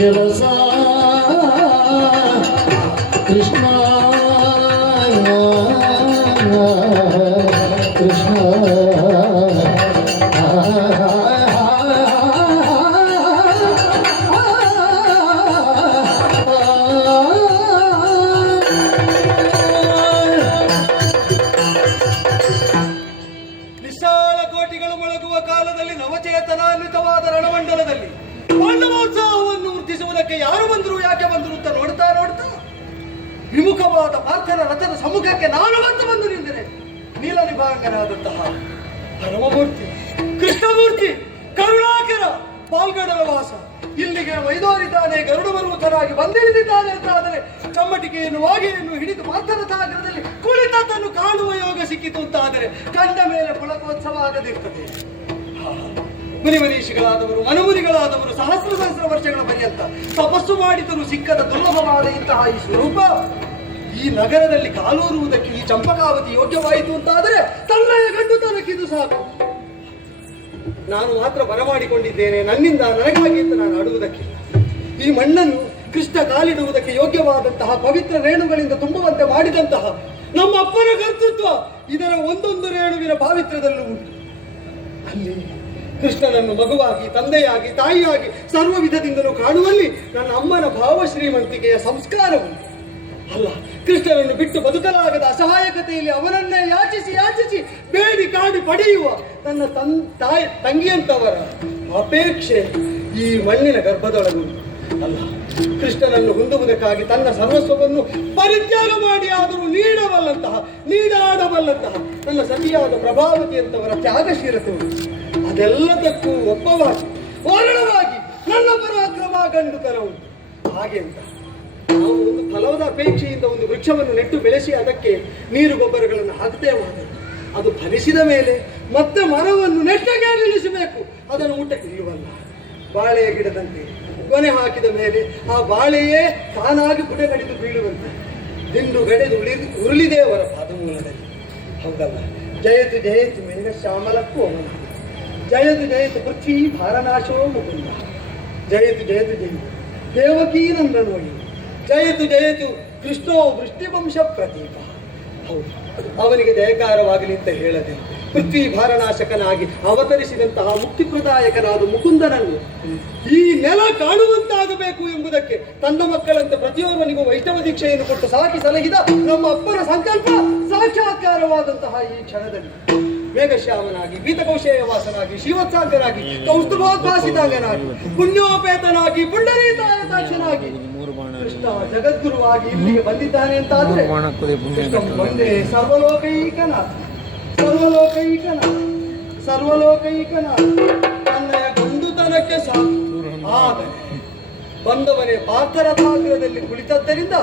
ಕೆಲಸ ಕೃಷ್ಣ ಕೃಷ್ಣ ವಿಶಾಲ ಕೋಟಿಗಳು ಮೊಳಗುವ ಕಾಲದಲ್ಲಿ ನವಚೇತನಾನ್ವಿತವಾದ ರಣಮಂಡಲದಲ್ಲಿ ಪಾಂಡವೋತ್ಸವವನ್ನು ವೃದ್ಧಿಸುವುದಕ್ಕೆ ಯಾರು ಬಂದರು, ಯಾಕೆ ಬಂದರು ಅಂತ ನೋಡ್ತಾ ನೋಡ್ತಾ ವಿಮುಖವಾದ ಪಾರ್ಥನ ರಥದ ಸಮ್ಮುಖಕ್ಕೆ ನಾನು ಬಂದು ನಿಂತರೆ ನೀಲನಿಭಾಂಗನಾದಂತಹ ಪರಮಮೂರ್ತಿ ಕೃಷ್ಣಮೂರ್ತಿ ಕರುಣಾಕರ ಪಾಲ್ಗಡಲ ವಾಸ ಇಲ್ಲಿಗೆ ವೈದೋರಿದ್ದಾನೆ, ಗರುಡು ಬರುವುದರಾಗಿ ಬಂದಿಳಿದಿದ್ದಾನೆ ಅಂತಾದರೆ ಚಮ್ಮಟಿಕೆಯನ್ನು ವಾಗೆಯನ್ನು ಹಿಡಿದು ಪಾರ್ಥನ ಸಾಗರದಲ್ಲಿ ಕುಳಿತದ್ದನ್ನು ಕಾಣುವ ಯೋಗ ಸಿಕ್ಕಿತು ಅಂತಾದರೆ ಕಂಡ ಮೇಲೆ ಪುಳಕೋತ್ಸವ ಆಗದಿರ್ತದೆ. ಮುನಿಮನೀಷಿಗಳಾದವರು ಮನುಮುನಿಗಳಾದವರು ಸಹಸ್ರ ಸಹಸ್ರ ವರ್ಷಗಳ ಪರ್ಯಂತ ತಪಸ್ಸು ಮಾಡಿದರೂ ಸಿಕ್ಕದ ದುರ್ಲಭವಾದ ಇಂತಹ ಈ ಸ್ವರೂಪ ಈ ನಗರದಲ್ಲಿ ಕಾಲೂರುವುದಕ್ಕೆ ಈ ಚಂಪಕಾವತಿ ಯೋಗ್ಯವಾಯಿತು ಅಂತಾದರೆ ತನ್ನಯ ಗಂಡು ತನಕಿದು ಸಾಕು. ನಾನು ಮಾತ್ರ ಬರಮಾಡಿಕೊಂಡಿದ್ದೇನೆ, ನನ್ನಿಂದ ನನಗಾಗಿ ಅಂತ ನಾನು ಆಡುವುದಕ್ಕಿಲ್ಲ. ಈ ಮಣ್ಣನ್ನು ಕೃಷ್ಣ ಕಾಲಿಡುವುದಕ್ಕೆ ಯೋಗ್ಯವಾದಂತಹ ಪವಿತ್ರ ರೇಣುಗಳಿಂದ ತುಂಬುವಂತೆ ಮಾಡಿದಂತಹ ನಮ್ಮ ಅಪ್ಪನ ಕರ್ತೃತ್ವ ಇದರ ಒಂದೊಂದು ರೇಣುವಿನ ಪಾವಿತ್ರ್ಯದಲ್ಲೂ ಉಂಟು. ಅಲ್ಲಿ ಕೃಷ್ಣನನ್ನು ಮಗುವಾಗಿ, ತಂದೆಯಾಗಿ, ತಾಯಿಯಾಗಿ ಸರ್ವ ವಿಧದಿಂದಲೂ ಕಾಣುವಲ್ಲಿ ನನ್ನ ಅಮ್ಮನ ಭಾವ ಶ್ರೀಮಂತಿಕೆಯ ಸಂಸ್ಕಾರವುಂಟು. ಅಲ್ಲ, ಕೃಷ್ಣನನ್ನು ಬಿಟ್ಟು ಬದುಕಲಾಗದ ಅಸಹಾಯಕತೆಯಲ್ಲಿ ಅವನನ್ನೇ ಯಾಚಿಸಿ ಯಾಚಿಸಿ ಬೇಡಿ ಕಾಡಿ ಪಡೆಯುವ ನನ್ನ ತಂಗಿಯಂತವರ ಅಪೇಕ್ಷೆ ಈ ಮಣ್ಣಿನ ಗರ್ಭದೊಳಗುಂಟು. ಅಲ್ಲ, ಕೃಷ್ಣನನ್ನು ಹೊಂದುವುದಕ್ಕಾಗಿ ತನ್ನ ಸರ್ವಸ್ವವನ್ನು ಪರಿತ್ಯಾಗ ಮಾಡಿ ಆದರೂ ನೀಡಾಡಬಲ್ಲಂತಹ ನನ್ನ ಸತಿಯಾದ ಪ್ರಭಾವತಿಯಂತವರ ತ್ಯಾಗಶೀಲತೆ ಉಂಟು. ಅದೆಲ್ಲದಕ್ಕೂ ಒಪ್ಪವಾಗಿ ವಾರಣವಾಗಿ ನನ್ನ ಪರಾಕ್ರಮ ಗಂಡುತನ ಉಂಟು. ಹಾಗೆ ಅಂತ ನಾವು ಒಂದು ಫಲವಾದ ಅಪೇಕ್ಷೆಯಿಂದ ಒಂದು ವೃಕ್ಷವನ್ನು ನೆಟ್ಟು ಬೆಳೆಸಿ ಅದಕ್ಕೆ ನೀರು ಗೊಬ್ಬರಗಳನ್ನು ಹಾಕ್ತೇವೆ. ಅದು ಫಲಿಸಿದ ಮೇಲೆ ಮತ್ತೆ ಮರವನ್ನು ನೆಟ್ಟಗೆ ನಿಲ್ಲಿಸಬೇಕು, ಅದನ್ನು ಊಟಕ್ಕೆ ಇಲ್ಲವಲ್ಲ. ಬಾಳೆಯ ಗಿಡದಂತೆ ಕೊನೆ ಹಾಕಿದ ಮೇಲೆ ಆ ಬಾಳೆಯೇ ತಾನಾಗಿ ಪುಟ ಕಡಿದು ಬೀಳುವಂತೆ ದಿಂಡು ಗಡೆದು ಉರುಳಿದೆ ಅವರ ಪಾದಮೂಲದಲ್ಲಿ. ಹೌದಲ್ಲ, ಜಯತು ಜಯತು ಮೇಘ ಶ್ಯಾಮಲಕ್ಕೂ ಅವನ, ಜಯತು ಜಯತು ಪೃಥ್ವಿ ಭಾರನಾಶೋ ಮುಕುಂದ, ಜಯತು ಜಯತು ಜಯತು ದೇವಕೀ ನಂದನೋಯಿ, ಜಯತು ಜಯತು ಕೃಷ್ಣೋ ವೃಷ್ಟಿವಂಶ ಪ್ರತೀಕ. ಹೌದು, ಅವನಿಗೆ ಜಯಕಾರವಾಗಲಿ ಅಂತ ಹೇಳದೆ ಪೃಥ್ವಿ ಭಾರನಾಶಕನಾಗಿ ಅವತರಿಸಿದಂತಹ ಮುಕ್ತಿಪ್ರದಾಯಕನಾದ ಮುಕುಂದನನ್ನು ಈ ನೆಲ ಕಾಣುವಂತಾಗಬೇಕು ಎಂಬುದಕ್ಕೆ ತನ್ನ ಮಕ್ಕಳಂತೆ ಪ್ರತಿಯೊಬ್ಬನಿಗೂ ವೈಷ್ಣವ ದೀಕ್ಷೆಯನ್ನು ಕೊಟ್ಟು ಸಾಕಿ ಸಲಹಿದ ನಮ್ಮ ಅಪ್ಪನ ಸಂಕಲ್ಪ ಸಾಕ್ಷಾತ್ಕಾರವಾದಂತಹ ಈ ಕ್ಷಣದಲ್ಲಿ ಮೇಘಶ್ಯಾಮನಾಗಿ, ಗೀತಕೌಶೇಯವಾಸನಾಗಿ, ಶ್ರೀವತ್ಸಾಂಗನಾಗಿ, ಕೌಸ್ತುಭೋದ್ಭಾಸಿತಾಂಗನಾಗಿ, ಪುಣ್ಯೋಪೇತನಾಗಿ, ಪುಂಡರೀತಾಯತಾಕ್ಷನಾಗಿ ಕೃಷ್ಣ ಜಗದ್ಗುರುವಾಗಿ ಇಲ್ಲಿಗೆ ಬಂದಿದ್ದಾನೆ ಅಂತಾದ್ರೆ ಒಂದೇ ಸರ್ವಲೋಕೈಕನಾಥ ತನ್ನಯ ಗಂಡುತನಕ್ಕೆ ಸಾಕು. ಆದರೆ ಬಂದವನೇ ಪಾರ್ಥರಥಾಗ್ರದಲ್ಲಿ ಕುಳಿತದ್ದರಿಂದ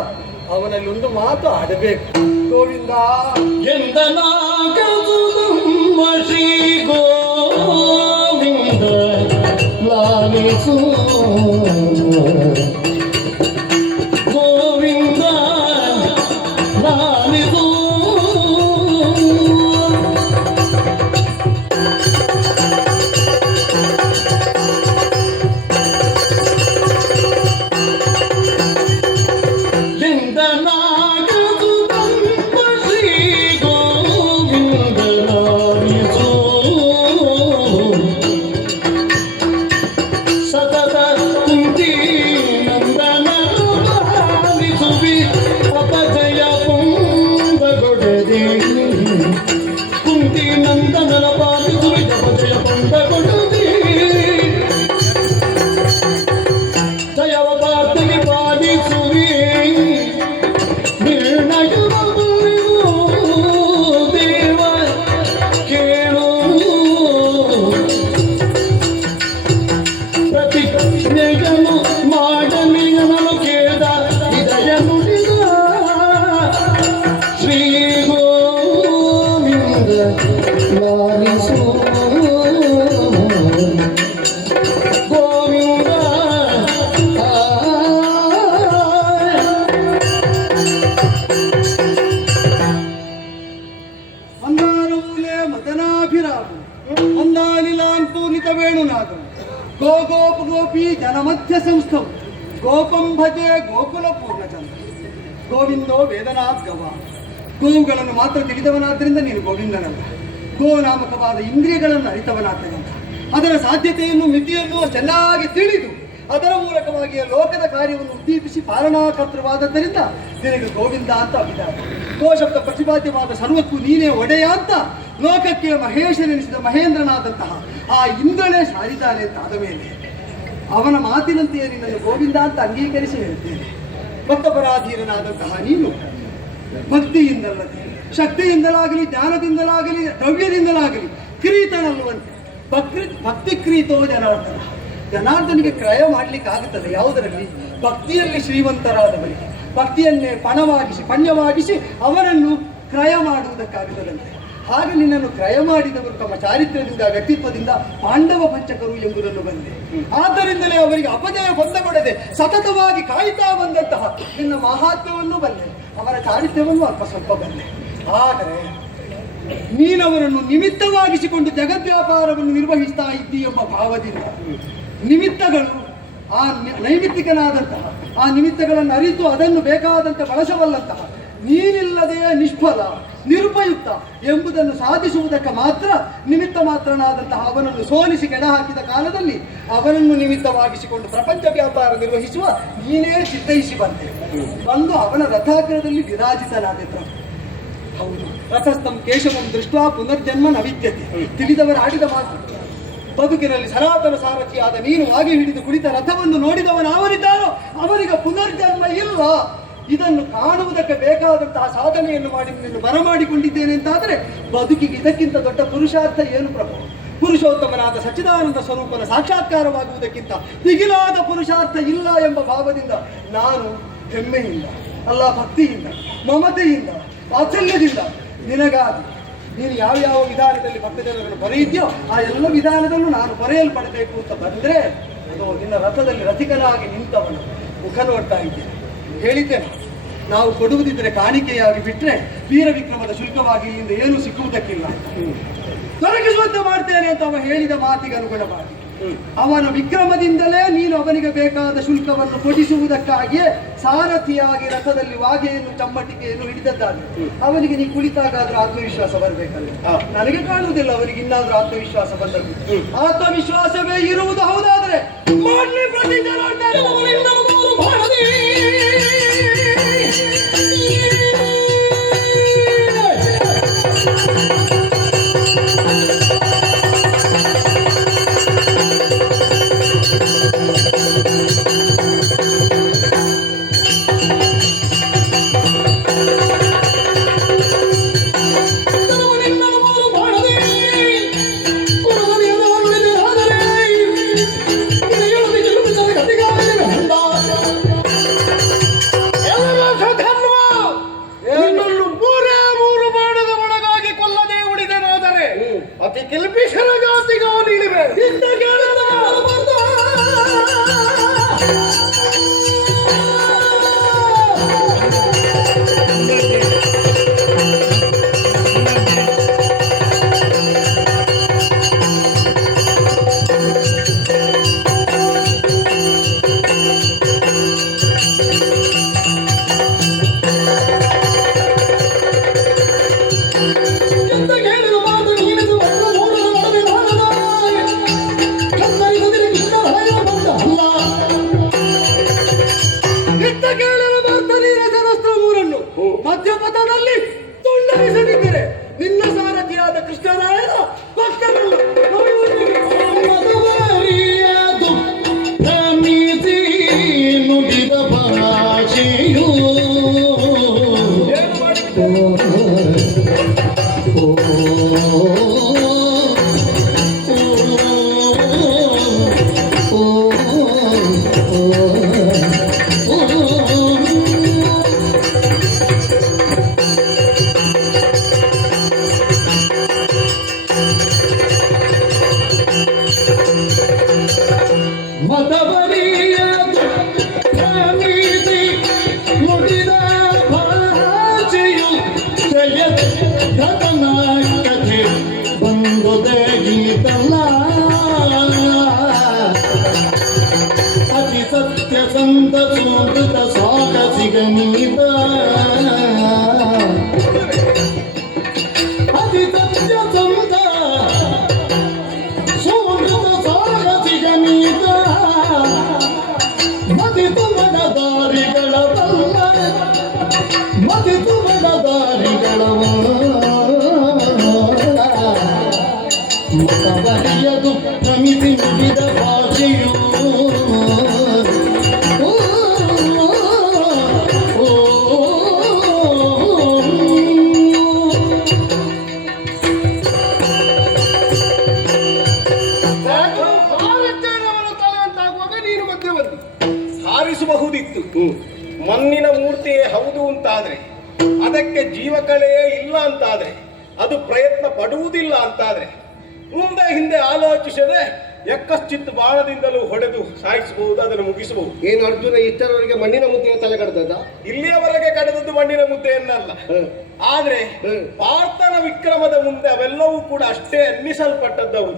ಅವನಲ್ಲಿ ಒಂದು ಮಾತು ಆಡಬೇಕು. ಗೋವಿಂದ ಶ್ರೀ ಗೋವಿಂದ ಲಾಲಿಸು ಗೋವಿಂದ ಲಾಲಿಸು ಸತತ ಮಧ್ಯ ಸಂಸ್ಥಂ ಗೋಪಂ ಭಜೆ ಗೋಕುಲ ಪೂರ್ಣಚಂದ್ರ ಗೋವಿಂದೋ ವೇದನಾಥ್ ಗವ. ಗೋವುಗಳನ್ನು ಮಾತ್ರ ತಿಳಿದವನಾದ್ದರಿಂದ ನೀನು ಗೋವಿಂದನಲ್ಲ, ಗೋನಾಮಕವಾದ ಇಂದ್ರಿಯಗಳನ್ನು ಅರಿತವನಾದ್ದರಿಂದ ಅದರ ಸಾಧ್ಯತೆಯನ್ನು ಮಿತಿಯನ್ನು ಚೆನ್ನಾಗಿ ತಿಳಿದು ಅದರ ಮೂಲಕವಾಗಿ ಲೋಕದ ಕಾರ್ಯವನ್ನು ಉದ್ದೀಪಿಸಿ ಪಾಲನಾಕರ್ತೃವಾದದ್ದರಿಂದ ನಿನಗೆ ಗೋವಿಂದ ಅಂತ ಅಭಿಧಾನ. ಗೋಶಬ್ದ ಪ್ರತಿಪಾದ್ಯವಾದ ಸರ್ವಕ್ಕೂ ನೀನೇ ಒಡೆಯ ಅಂತ ಲೋಕಕ್ಕೆ ಮಹೇಶನೆನಿಸಿದ ಮಹೇಂದ್ರನಾದಂತಹ ಆ ಇಂದ್ರನೇ ಸಾರಿದ್ದಾನೆ ಅಂತ ಆದ ಮೇಲೆ ಅವನ ಮಾತಿನಂತೆಯೇ ನಿನ್ನನ್ನು ಗೋವಿಂದ ಅಂತ ಅಂಗೀಕರಿಸಿ ಹೇಳ್ತೇನೆ. ಭಕ್ತಪರಾಧೀನನಾದಂತಹ ನೀನು ಭಕ್ತಿಯಿಂದಲ್ಲದೆ ಶಕ್ತಿಯಿಂದಲಾಗಲಿ ಜ್ಞಾನದಿಂದಲಾಗಲಿ ದ್ರವ್ಯದಿಂದಲಾಗಲಿ ಕ್ರೀತನಲ್ಲುವಂತೆ ಭಕ್ತಿ ಕ್ರೀತೋ ಜನಾರ್ದನ. ಜನಾರ್ದನಿಗೆ ಕ್ರಯ ಮಾಡಲಿಕ್ಕೆ ಆಗುತ್ತದೆ ಯಾವುದರಲ್ಲಿ? ಭಕ್ತಿಯಲ್ಲಿ ಶ್ರೀಮಂತರಾದವರಿಗೆ ಭಕ್ತಿಯನ್ನೇ ಪಣ್ಯವಾಗಿಸಿ ಅವರನ್ನು ಕ್ರಯ ಮಾಡುವುದಕ್ಕಾಗುತ್ತದಂತೆ. ಹಾಗೆ ನಿನ್ನನ್ನು ಕ್ರಯ ಮಾಡಿದವರು ತಮ್ಮ ಚಾರಿತ್ರ್ಯದಿಂದ ವ್ಯಕ್ತಿತ್ವದಿಂದ ಪಾಂಡವ ಪಂಚಕರು ಎಂಬುದನ್ನು ಬಂದೆ. ಆದ್ದರಿಂದಲೇ ಅವರಿಗೆ ಅಪಜಯ ಹೊಂದಗೊಡದೆ ಸತತವಾಗಿ ಕಾಯ್ತಾ ಬಂದಂತಹ ನಿನ್ನ ಮಹಾತ್ಮ್ಯವನ್ನು ಬಲ್ಲೆ, ಅವರ ಚಾರಿತ್ರ್ಯವನ್ನು ಅಲ್ಪ ಸ್ವಲ್ಪ ಬಲ್ಲೆ. ಆದರೆ ನೀನವರನ್ನು ನಿಮಿತ್ತವಾಗಿಸಿಕೊಂಡು ಜಗದ್ವ್ಯಾಪಾರವನ್ನು ನಿರ್ವಹಿಸ್ತಾ ಇದ್ದಿ ಎಂಬ ಭಾವದಿಂದ ನಿಮಿತ್ತಗಳು ಆ ನೈಮಿತ್ತಿಕನಾದಂತಹ ಆ ನಿಮಿತ್ತಗಳನ್ನು ಅರಿತು ಅದನ್ನು ಬೇಕಾದಂತೆ ಬಳಸಬಲ್ಲಂತಹ ನೀನಿಲ್ಲದೆಯೇ ನಿಷ್ಫಲ ನಿರುಪಯುಕ್ತ ಎಂಬುದನ್ನು ಸಾಧಿಸುವುದಕ್ಕೆ ಮಾತ್ರ ನಿಮಿತ್ತ ಮಾತ್ರನಾದಂತಹ ಅವನನ್ನು ಸೋಲಿಸಿ ಕೆಡಹಾಕಿದ ಕಾಲದಲ್ಲಿ ಅವನನ್ನು ನಿಮಿತ್ತವಾಗಿಸಿಕೊಂಡು ಪ್ರಪಂಚ ವ್ಯಾಪಾರ ನಿರ್ವಹಿಸುವ ನೀನೇ ಸಿದ್ಧಯಿಸಿ ಬಂದು ಅವನ ರಥಾಗ್ರದಲ್ಲಿ ವಿರಾಜಿತನಾದೆ ಪ್ರಭು. ಹೌದು, ರಥಸ್ಥಂ ಕೇಶವಂ ದೃಷ್ಟ ಪುನರ್ಜನ್ಮ ನವಿದ್ಯತೆ. ತಿಳಿದವರು ಆಡಿದ ಮಾತು. ಬದುಕಿನಲ್ಲಿ ಸನಾತನ ಸಾರಥಿಯಾದ ನೀನು ಆಗಿ ಹಿಡಿದು ಕುಳಿತ ರಥವನ್ನು ನೋಡಿದವನಾವರಿದ್ದಾರೋ ಅವರಿಗೆ ಪುನರ್ಜನ್ಮ ಇಲ್ಲ. ಇದನ್ನು ಕಾಣುವುದಕ್ಕೆ ಬೇಕಾದಂತಹ ಸಾಧನೆಯನ್ನು ಮಾಡಿ ನಿನ್ನನ್ನು ಬರಮಾಡಿಕೊಂಡಿದ್ದೇನೆ ಅಂತಾದರೆ ಬದುಕಿಗೆ ಇದಕ್ಕಿಂತ ದೊಡ್ಡ ಪುರುಷಾರ್ಥ ಏನು ಪ್ರಭು? ಪುರುಷೋತ್ತಮನಾದ ಸಚ್ಚಿದಾನಂದ ಸ್ವರೂಪನ ಸಾಕ್ಷಾತ್ಕಾರವಾಗುವುದಕ್ಕಿಂತ ದಿಗಿಲಾದ ಪುರುಷಾರ್ಥ ಇಲ್ಲ ಎಂಬ ಭಾವದಿಂದ ನಾನು ಹೆಮ್ಮೆಯಿಂದ ಅಲ್ಲ ಭಕ್ತಿಯಿಂದ ಮಮತೆಯಿಂದ ವಾತ್ಸಲ್ಯದಿಂದ ನಿನಗಾಗಿ ನೀನು ಯಾವ ವಿಧಾನದಲ್ಲಿ ಭಕ್ತಜನರನ್ನು ಬರೆಯಿದ್ಯೋ ಆ ಎಲ್ಲ ವಿಧಾನದಲ್ಲೂ ನಾನು ಬರೆಯಲ್ಪಡಬೇಕು ಅಂತ ಬಂದರೆ ಅದು ನಿನ್ನ ರಥದಲ್ಲಿ ರಥಿಕನಾಗಿ ನಿಂತವನು ಮುಖ ನೋಡ್ತಾ ಇದ್ದೇನೆ. ಹೇಳಿದ್ದೇನೆ, ನಾವು ಕೊಡುವುದಿದ್ದರೆ ಕಾಣಿಕೆಯಾಗಿ ಬಿಟ್ಟರೆ ವೀರ ವಿಕ್ರಮದ ಶುಲ್ಕವಾಗಿ ಇಲ್ಲಿಂದ ಏನು ಸಿಕ್ಕುವುದಕ್ಕಿಲ್ಲ, ದೊರಕಿಸುವಂತೆ ಮಾಡ್ತೇನೆ ಅಂತ ಅವ ಹೇಳಿದ ಮಾತಿಗೆ ಅನುಗುಣವಾಗಿ ಅವನ ವಿಕ್ರಮದಿಂದಲೇ ನೀನು ಅವನಿಗೆ ಬೇಕಾದ ಶುಲ್ಕವನ್ನು ಕೊಡಿಸುವುದಕ್ಕಾಗಿಯೇ ಸಾರಥಿಯಾಗಿ ರಥದಲ್ಲಿ ವಾಗೆಯನ್ನು ಚಮ್ಮಟಿಕೆಯನ್ನು ಹಿಡಿದದ್ದಾನೆ. ಅವನಿಗೆ ನೀ ಕುಳಿತಾಗಾದ್ರೂ ಆತ್ಮವಿಶ್ವಾಸ ಬರಬೇಕಲ್ಲ. ನನಗೆ ಕಾಣುವುದಿಲ್ಲ ಅವನಿಗೆ ಇನ್ನಾದ್ರೂ ಆತ್ಮವಿಶ್ವಾಸ ಬಂದದ್ದು. ಆತ್ಮವಿಶ್ವಾಸವೇ ಇರುವುದು ಹೌದಾದ್ರೆ ಮಾಡ್ಲಿ ಮಧ್ಯಪಥದಲ್ಲಿ ತುಂಡರಿಸದಿದ್ದರೆ ನಿನ್ನ ಸಾರಥಿಯಾದ ಕೃಷ್ಣರಾಯನ ಭಕ್ತರಲ್ಲ ನುಡಿದ ಭಾಷೆಯು ಅತಿ ಮತಿತುಮನ ದಾರಿಗಳ ಬಲ್ಲ ಮತಿತುಮನ ದಾರಿಗಳ ಮತವರಿಯದು ಪ್ರಮಿತಿ ನುಡಿದ ಭಾಷೆಯು ಹಾರಿಸಬಹುದಿತ್ತು. ಮಣ್ಣಿನ ಮೂರ್ತಿಯೇ ಹೌದು ಅಂತಾದ್ರೆ, ಅದಕ್ಕೆ ಜೀವಕಳೆಯೇ ಇಲ್ಲ ಅಂತಾದ್ರೆ, ಅದು ಪ್ರಯತ್ನ ಪಡುವುದಿಲ್ಲ ಅಂತಾದ್ರೆ, ಮುಂದೆ ಹಿಂದೆ ಆಲೋಚಿಸದೆ ಎಕ್ಕಶ್ಚಿತ್ ಬಾಣದಿಂದಲೂ ಹೊಡೆದು ಸಾಯಿಸಬಹುದು, ಅದನ್ನು ಮುಗಿಸಬಹುದು. ಏನು ಅರ್ಜುನ ಇಷ್ಟರವರೆಗೆ ಮಣ್ಣಿನ ಮುದ್ದೆಯ ತಲೆ ಕಡ್ದದ? ಇಲ್ಲಿಯವರೆಗೆ ಕಳೆದದ್ದು ಮಣ್ಣಿನ ಮುದ್ದೆಯನ್ನಲ್ಲ. ಆದ್ರೆ ಪಾರ್ಥನ ವಿಕ್ರಮದ ಮುಂದೆ ಅವೆಲ್ಲವೂ ಕೂಡ ಅಷ್ಟೇ ಅನ್ನಿಸಲ್ಪಟ್ಟದ್ದವು.